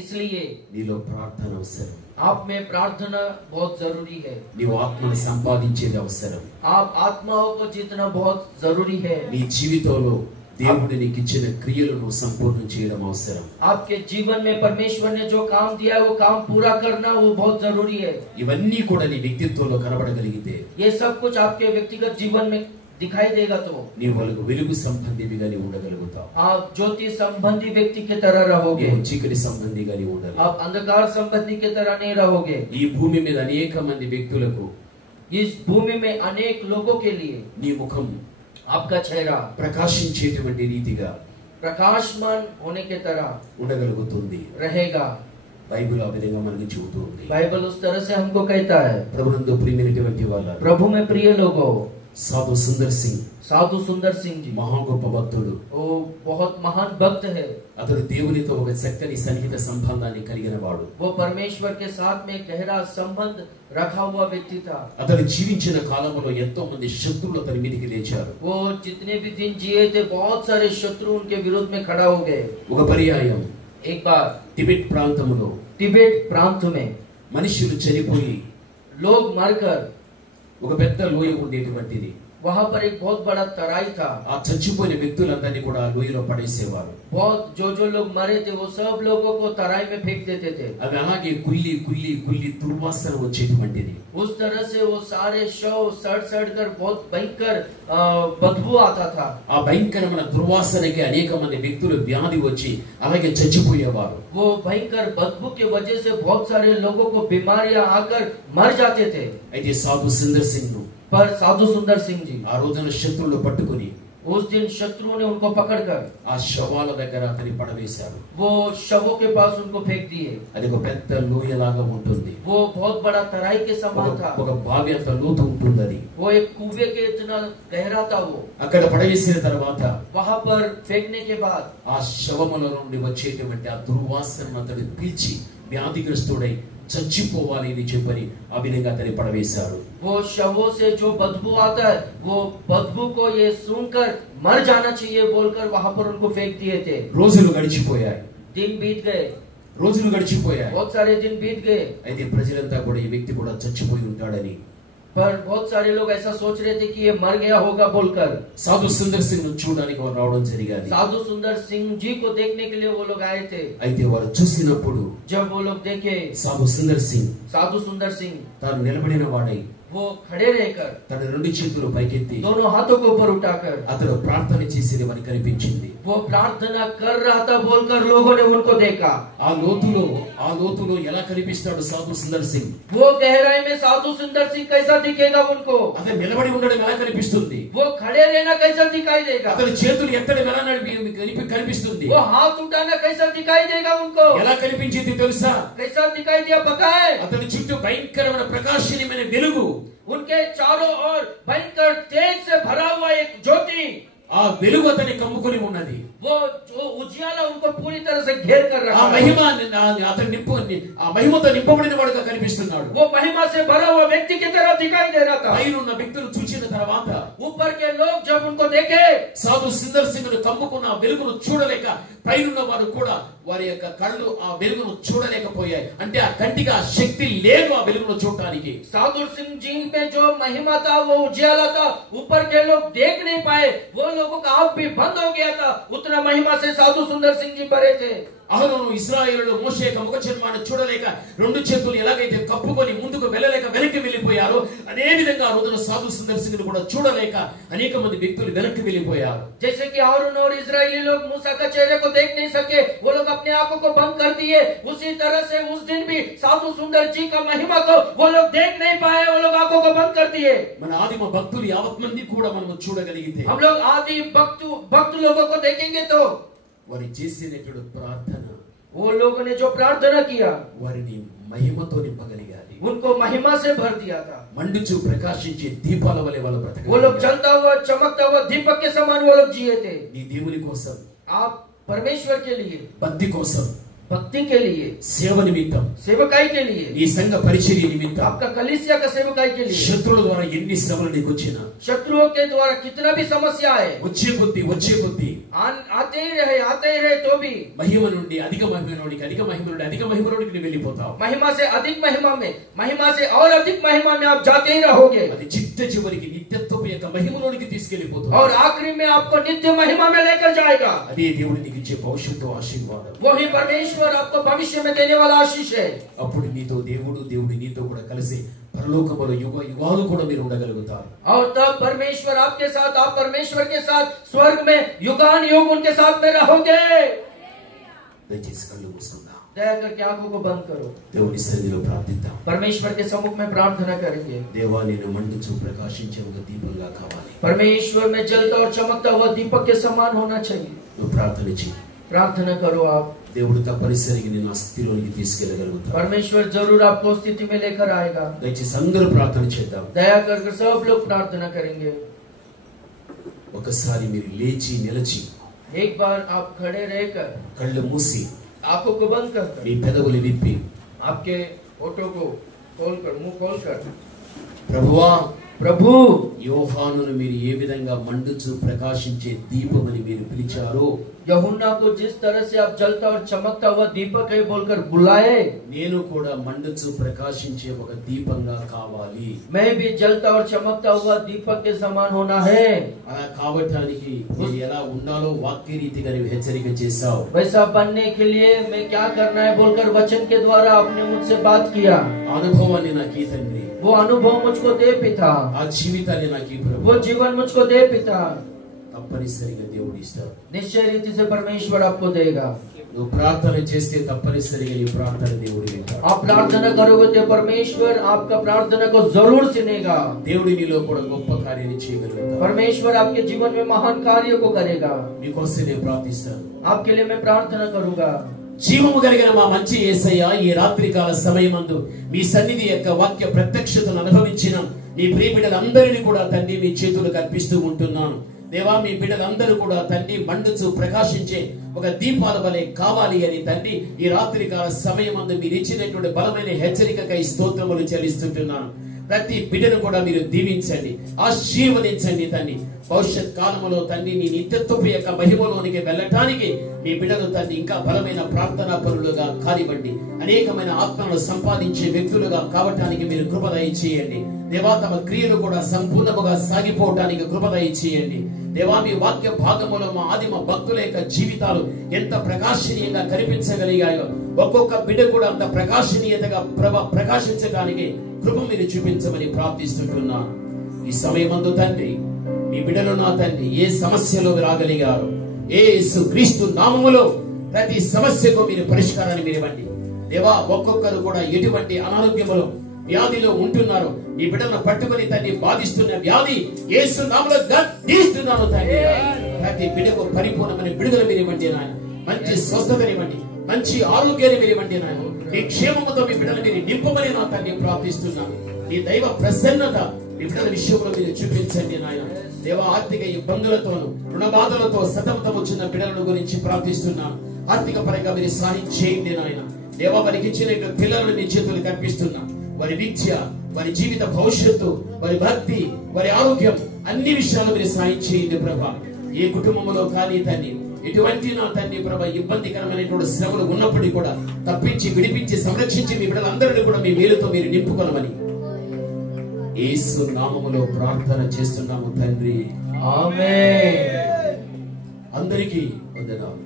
इसलिए నీలో ప్రార్థన అవసరం, आप में प्रार्थना बहुत जरूरी है. నీవు ఆత్మని సంపాదించేది అవసరం. आप आत्माओं को जीतना बहुत जरूरी है. నీ జీవితంలో దేవుడు నీకు ఇచ్చిన క్రియలను సంపూర్ణం చేయడం అవసరం. आपके जीवन में परमेश्वर ने जो काम दिया है वो काम पूरा करना वो बहुत जरूरी है. ఇవన్నీ కూడా నీ వ్యక్తిత్వంలో కనబడగలిగితే, ये सब कुछ आपके व्यक्तिगत जीवन में दिखाई देगा तो నీవు వెలుగు సంబంధిగా నీవు ఉండగలుగుతావు. आप ज्योति संबंधी व्यक्ति की तरह रहोगे. నీవు చీకటి సంబంధిగా నీవు ఉండాలి. आप अंधकार संबंधी की तरह नहीं रहोगे. ఈ భూమి మీద అనేక మంది వ్యక్తులకు इस भूमि में अनेक लोगों के लिए నీ ముఖం आपका चेहरा ప్రకాశించేటువంటి రీతిగా प्रकाशमान होने की तरह ఉండగలుగుతుంది. रहेगा. బైబిల్ ఆ విధంగా మనకి చెబుతుంది. बाइबल उस तरह से हमको कहता है. ప్రభునందు ప్రియమైనటువంటి వాళ్ళ प्रभु में प्रिय लोगों, సాధు సుందర్ సింగ్ साधु सुंदर सिंह जी మహా గొప్ప భక్తుడు. वो बहुत महान भक्त है. అతడు దేవునితో ఒక చక్కని సన్నిహిత సంబంధాన్ని కలిగిన వాడు. वो परमेश्वर के साथ में गहरा संबंध रखा हुआ व्यक्ति था. అతడు జీవించిన కాలంలో ఎంతో మంది శత్రువులు అతని మీదకి లేచారు. वो जितने भी दिन जिए थे बहुत सारे शत्रु उनके विरोध में खड़ा हो गए. ఒక పర్యాయం एक बार టిబెట్ ప్రాంతంలో टिबेट प्रांत में మనుషులు చనిపోయి लोग मरकर ఒక పెద్ద లోయ ఉండేటువంటిది. वहाँ पर एक बहुत बड़ा तराई था। ఆ చచ్చిపోయిన వ్యక్తులందరినీ కూడా ఆ లోయలో పడేసేవారు. बहुत जो लोग मरे थे वो सब लोगों को तराई में फेंक देते थे। అవి అలాగే కుల్లి కుల్లి కుల్లి దుర్వాసన వచ్చేటువంటిది. उस तरह से वो सारे शव सड़ कर बहुत भयंकर बदबू आता था। ఆ భయంకరమైన దుర్వాసనకి అనేక మంది వ్యక్తులు వ్యాధి వచ్చి అలాగే చచ్చిపోయేవారు. वो भयंकर बदबू की वजह से बहुत सारे लोगों को बीमारियां आकर मर जाते थे। అయితే సాధు సుందర్ సింగ్ ను पर साधु सुंदर सिंह जी ఆ రోజున శత్రువులు పట్టుకొని उस दिन शत्रुओं ने उनको पकड़कर ఆ శవాల దగ్గర అతని పడవేశారు. वो शवों के पास उनको फेंक दिए। అది ఒక పెద్ద లోయలాగా ఉంటుంది. वो बहुत बड़ा तराई के समान था। ఒక బావి అంత లోతు ఉంటుంది అది. वो एक कुएं के इतना गहरा था। वो అక్కడ పడవేసిన తర్వాత वहां पर फेंकने के बाद ఆ శవముల నుండి వచ్చేటువంటి ఆ దుర్వాసనను అతడు పీల్చి వ్యాధిగ్రస్తుడై చచ్చిపోవాలి అని చెప్పని ఆ విధంగా అతని పడవేశాడు. वो शवों से जो बदबू आता है वो बदबू को ये सुनकर मर जाना चाहिए बोलकर वहां पर उनको फेंक दिए थे। రోజులు గడిచిపోయాయి. दिन बीत गए। రోజులు గడిచిపోయాయి. बहुत सारे दिन बीत गए। అయితే ప్రజలంతా కూడా ఈ వ్యక్తి కూడా చచ్చిపోయి ఉంటాడని पर बहुत सारे लोग ऐसा सोच रहे थे कि ये मर गया होगा बोलकर సాధు సుందర్ సింగ్ ను చూడడానికి వారు రావడం జరిగింది. साधु सुंदर सिंह जी को देखने के लिए वो लोग आए थे। అయితే వారు చూసినప్పుడు जब वो लोग देखे సాధు సుందర్ సింగ్ साधु सुंदर सिंह తాను నిలబడిన వాడై वो खड़े रहकर తన రెండు చేతులు పైకెత్తి दोनों हाथों को ऊपर उठाकर అతడు ప్రార్థన చేసేది మనకు కనిపించింది. वो प्रार्थना कर रहा था बोलकर लोगों ने उनको देखा। ఆ లోతులో ఎలా కనిపిస్తాడు సాధు సుందర్ సింగ్? वो गहराई में साधु सुंदर सिंह कैसा दिखेगा उनको? అతను నిలబడి ఉండడం ఎలా కనిపిస్తుంది? वो खड़े रहना कैसा दिखाई देगा? అతని చేతులు ఎత్తడం ఎలా కనిపిస్తుంది? वो हाथ उठाना कैसा दिखाई देगा उनको? ఎలా కనిపించింది తెలుసా? कैसा दिखाई दिया पता है? అతని చుట్టూ భయంకరమైన ప్రకాశనమైన వెలుగు, उनके चारों ओर भयंकर तेज से भरा हुआ एक ज्योति, ఆ వెలుగు అతని కమ్ముకొని ఉన్నది. वो जो उजियाला उनको पूरी तरह से घेर कर ఆ रहा है। మహిమ అతని ఆ మహిమతో నింపబడిన వాడుగా కనిపిస్తున్నాడు. वो महिमा से भरा हुआ व्यक्ति की तरह दिखाई दे रहा था। పైన ఉన్న వ్యక్తులు చూసిన తర్వాత ऊपर के लोग जब उनको देखे సాధు సుందర్ సింగ్ ను కమ్ముకున్న ఆ వెలుగును చూడలేక పైనున్న వారు కూడా వారి యొక్క కళ్ళు ఆ వెలుగును చూడలేకపోయాయి. అంటే ఆ కంటికి ఆ శక్తి లేదు ఆ వెలుగును చూడటానికి. साधु सिंह जी में जो महिमा था वो उजियाला था, ऊपर के लोग देख नहीं पाए। वो लोगों का आंख भी बंद हो गया था, उतना महिमा से साधु सुंदर सिंह जी भरे थे। అహరోను ఇశ్రాయేలులో మోషే యొక్క ముఖ చర్మాన్ని చూడలేక రెండు చేతులు ఎలాగైతే కప్పుకొని ముందుకు వెళ్ళలేక వెనక్కి వెళ్ళిపోయారో అదే విధంగా ఆ రోజున సాధు సుందర్ సింగ్ ను కూడా చూడలేక అనేక మంది వ్యక్తులు వెనక్కి వెళ్ళిపోయారు. जैसे कि हारून और इजरायली लोग मूसा का चेहरे को देख नहीं सके, वो लोग अपने आंखों को बंद कर दिए, उसी तरह से उस दिन भी साधु सुंदर जी का महिमा को वो लोग देख नहीं पाए, वो लोग आंखों को बंद कर दिए। మన ఆదిమ భక్తులు యావత్ మంది కూడా మనం చూడగలిగితే हम लोग आदि भक्त लोगों को देखेंगे तो వారి చేసినటువంటి ప్రార్థన, वो लोगों ने जो प्रार्थना किया వారిని మహిమతో నింపగలిగారు. उनको महिमा से भर दिया था। మండుచు ప్రకాశించే దీపాల వలె వాళ్ళు బ్రతకగలిగారు. वो लोग जलता हुआ चमकता हुआ दीपक के समान वो लोग जिए थे। నీ దేవుని కోసం, आप परमेश्वर के लिए, భక్తి కోసం, भक्ति के लिए, సేవ నిమిత్తం, सेवकाई के लिए, నీ సంఘ పరిచర్య నిమిత్తం आपका कलीसिया का सेवकाई के लिए, శత్రువుల ద్వారా ఎన్ని శ్రమలు నీకు వచ్చినా शत्रुओं के द्वारा कितना भी समस्या है వచ్చే కొద్దీ आते ही रहे तो भी మహిమ నుండి అధిక మహిమలోనికి, అధిక మహిమ నుండి అధిక మహిమలోనికి నువ్వు వెళ్ళిపోతావు. महिमा से अधिक महिमा में, महिमा से और अधिक महिमा में आप जाते ही रहोगे అది చిట్ట చివరికి నిత్యత్వపు యొక్క మహిమలోనికి తీసుకెళ్లిపోతావు. और आखिरी में आपको नित्य महिमा में लेकर जाएगा। అదే దేవుడు నీకు ఇచ్చే భవిష్యత్తు ఆశీర్వాదం. वही परमेश्वर आपको भविष्य में देने वाला आशीष है। అప్పుడు నీతో దేవుడు నీతో కూడా కలిసి పరలోకములో యుగ యుగాలు కూడా మీరు ఉండగలుగుతారు. और तब परमेश्वर आपके साथ, आप परमेश्वर के साथ स्वर्ग में युगान युग उनके साथ में रहोगे। దయచేసి కళ్ళు మూసుకుందాం. दया करके आंखों को बंद करो, దేవుని సన్నిధిలో ప్రార్థిద్దాం. परमेश्वर के सम्मुख में प्रार्थना करेंगे। దేవా నేను మండుచు ప్రకాశించే ఒక దీపంగా కావాలి. परमेश्वर में जलता और चमकता हुआ दीपक के समान होना चाहिए। నువ్వు ప్రార్థన చేయి. प्रार्थना करो आप। దేవుడు తప్పనిసరిగా నిన్ను ఆ స్థితిలోనికి తీసుకెళ్లగలుగుతాడు. परमेश्वर जरूर आपको स्थिति में लेकर आएगा। దయచేసి అందరూ ప్రార్థన చేద్దాం. दया कर सब लोग प्रार्थना करेंगे। ఒకసారి మీరు లేచి నిలిచి एक बार आप खड़े रहकर కళ్ళు మూసి आंखों को बंद कर మీ పెదవులు విప్పి आपके होठों को खोलकर, मुंह खोलकर, ప్రభువా प्रभु యోహానును మీరు ఏ విధంగా మండుచు ప్రకాశించే దీపమని మీరు పిలిచారో, यूहन्ना को जिस तरह से आप जलता और चमकता हुआ दीपक है बोलकर बुलाए, నేను కూడా మండుచు ప్రకాశించే ఒక దీపంగా కావాలి. मैं भी जलता और चमकता हुआ दीपक के समान होना है. అలా కావటానికి మీరు ఎలా ఉండాలో వాక్య రీతిగా నువ్వు హెచ్చరిక చేశావు. वैसा बनने के लिए मैं क्या करना है बोलकर वचन के द्वारा आपने मुझसे बात किया. అనుభవాన్ని నాకు ఈ తండ్రి, वो अनुभव मुझको दे पिता, ఆ జీవితాన్ని నాకు ఈ ప్రభు, वो जीवन मुझको दे पिता. తప్పనిసరిగా దేవుడు ఇస్తాడు. निश्चय रीति से परमेश्वर आपको देगा. నువ్వు ప్రార్థన చేస్తే తప్పనిసరిగా నీ ప్రార్థన దేవుడు వింటాడు. आप प्रार्थना करोगे तो परमेश्वर आपका प्रार्थना को जरूर सुनेगा. దేవుడు నీలో కూడా గొప్ప కార్యాన్ని చేయగలుగుతాడు. परमेश्वर आपके जीवन में महान कार्य को करेगा. మీకోసం నేను ప్రార్థిస్తాను. आपके लिए मैं प्रार्थना करूंगा. జీవము కలిగిన మా మంచి యేసయ్య, ఈ రాత్రికాల సమయమందు మీ సన్నిధి యొక్క వాక్య ప్రత్యక్షతను అనుభవించిన మీ ప్రియ బిడ్డలందరినీ కూడా తండ్రి మీ చేతులకు అర్పిస్తూ ఉంటున్నాను. దేవా, మీ బిడ్డలందరూ కూడా తండ్రి మండుచు ప్రకాశించే ఒక దీపాల వలె కావాలి అని తండ్రి ఈ రాత్రికాల సమయమందు మీరు ఇచ్చినటువంటి బలమైన హెచ్చరికకై స్తోత్రములు చెల్లిస్తుంటున్నాను. ప్రతి బిడ్డను కూడా మీరు దీవించండి, ఆశీర్వదించండి తండ్రి. భవిష్యత్ కాలంలో తండ్రి నీ నిత్యత్వపు యొక్క మహిమలోనికి వెళ్ళటానికి మీ బిడ్డలు తండ్రి ఇంకా బలమైన ప్రార్థనా పరులుగా కానివ్వండి, అనేకమైన ఆత్మలను సంపాదించే వ్యక్తులుగా కావటానికి మీరు కృప దయచేయండి. దేవా, తమ క్రియలు కూడా సంపూర్ణముగా సాగిపోవటానికి కృప దయచేయండి. దేవా, మీ వాక్య భాగములో మా ఆదిమ భక్తుల యొక్క జీవితాలు ఎంత ప్రకాశనీయంగా కనిపించగలిగాయో, ఒక్కొక్క బిడ్డ కూడా అంత ప్రకాశనీయతగా ప్రకాశించడానికి కృప మీరు చూపించమని ప్రార్థిస్తుంటున్నాను. ఈ సమయమందు తండ్రి మీ బిడ్డలు నా తండ్రి ఏ సమస్యలో రాగలిగారు, యేసు క్రీస్తు నామములో ప్రతి సమస్యకు మీరు పరిష్కారాన్ని మీరు ఇవ్వండి. దేవా, ఒక్కొక్కరు కూడా ఎటువంటి అనారోగ్యములో వ్యాధిలో ఉంటున్నారు, మీ బిడ్డలను పట్టుకుని తండ్రి బాధిస్తున్న వ్యాధి యేసు నామములో గద్దిస్తున్నాను తండ్రి. ప్రతి బిడ్డకు పరిపూర్ణమైన విడుదల మీరు ఇవ్వండి నాయన. మంచి స్వస్థతనివ్వండి, మంచి ఆరోగ్యాన్ని మీరు ఇవ్వండి నాయన. మీ క్షేమముతో మీ బిడ్డలు మీరు నింపమని నా తండ్రి ప్రార్థిస్తున్నాను. ఈ దైవ ప్రసన్నత మీ బిడ్డల విషయంలో మీరు చూపించండి నాయన. దేవ, ఆర్థిక ఇబ్బందులతోను రుణ బాధలతో సతమతమొచ్చిన బిడ్డలను గురించి ప్రార్థిస్తున్నాను. ఆర్థిక పరంగా మీరు సహాయం చేయండి నాయన. దేవ, వారికి ఇచ్చిన పిల్లలను మీ చేతులకు అర్పిస్తున్నా. వారి విద్య, వారి జీవిత భవిష్యత్తు, వారి భక్తి, వారి ఆరోగ్యం, అన్ని విషయాలు మీరు సహాయం చేయండి ప్రభా. ఏ కుటుంబంలో కానీ తండ్రి ఎటువంటి నా తండ్రి ప్రభా ఇబ్బందికరమైనటువంటి శ్రమలు ఉన్నప్పటికీ కూడా తప్పించి విడిపించి సంరక్షించి మీ బిడ్డలందరినీ కూడా మీ మేలుతో మీరు నింపుకొనమని యేసు నామములో ప్రార్థన చేస్తున్నాము తండ్రి. ఆమేన్. అందరికీ వందనాలు.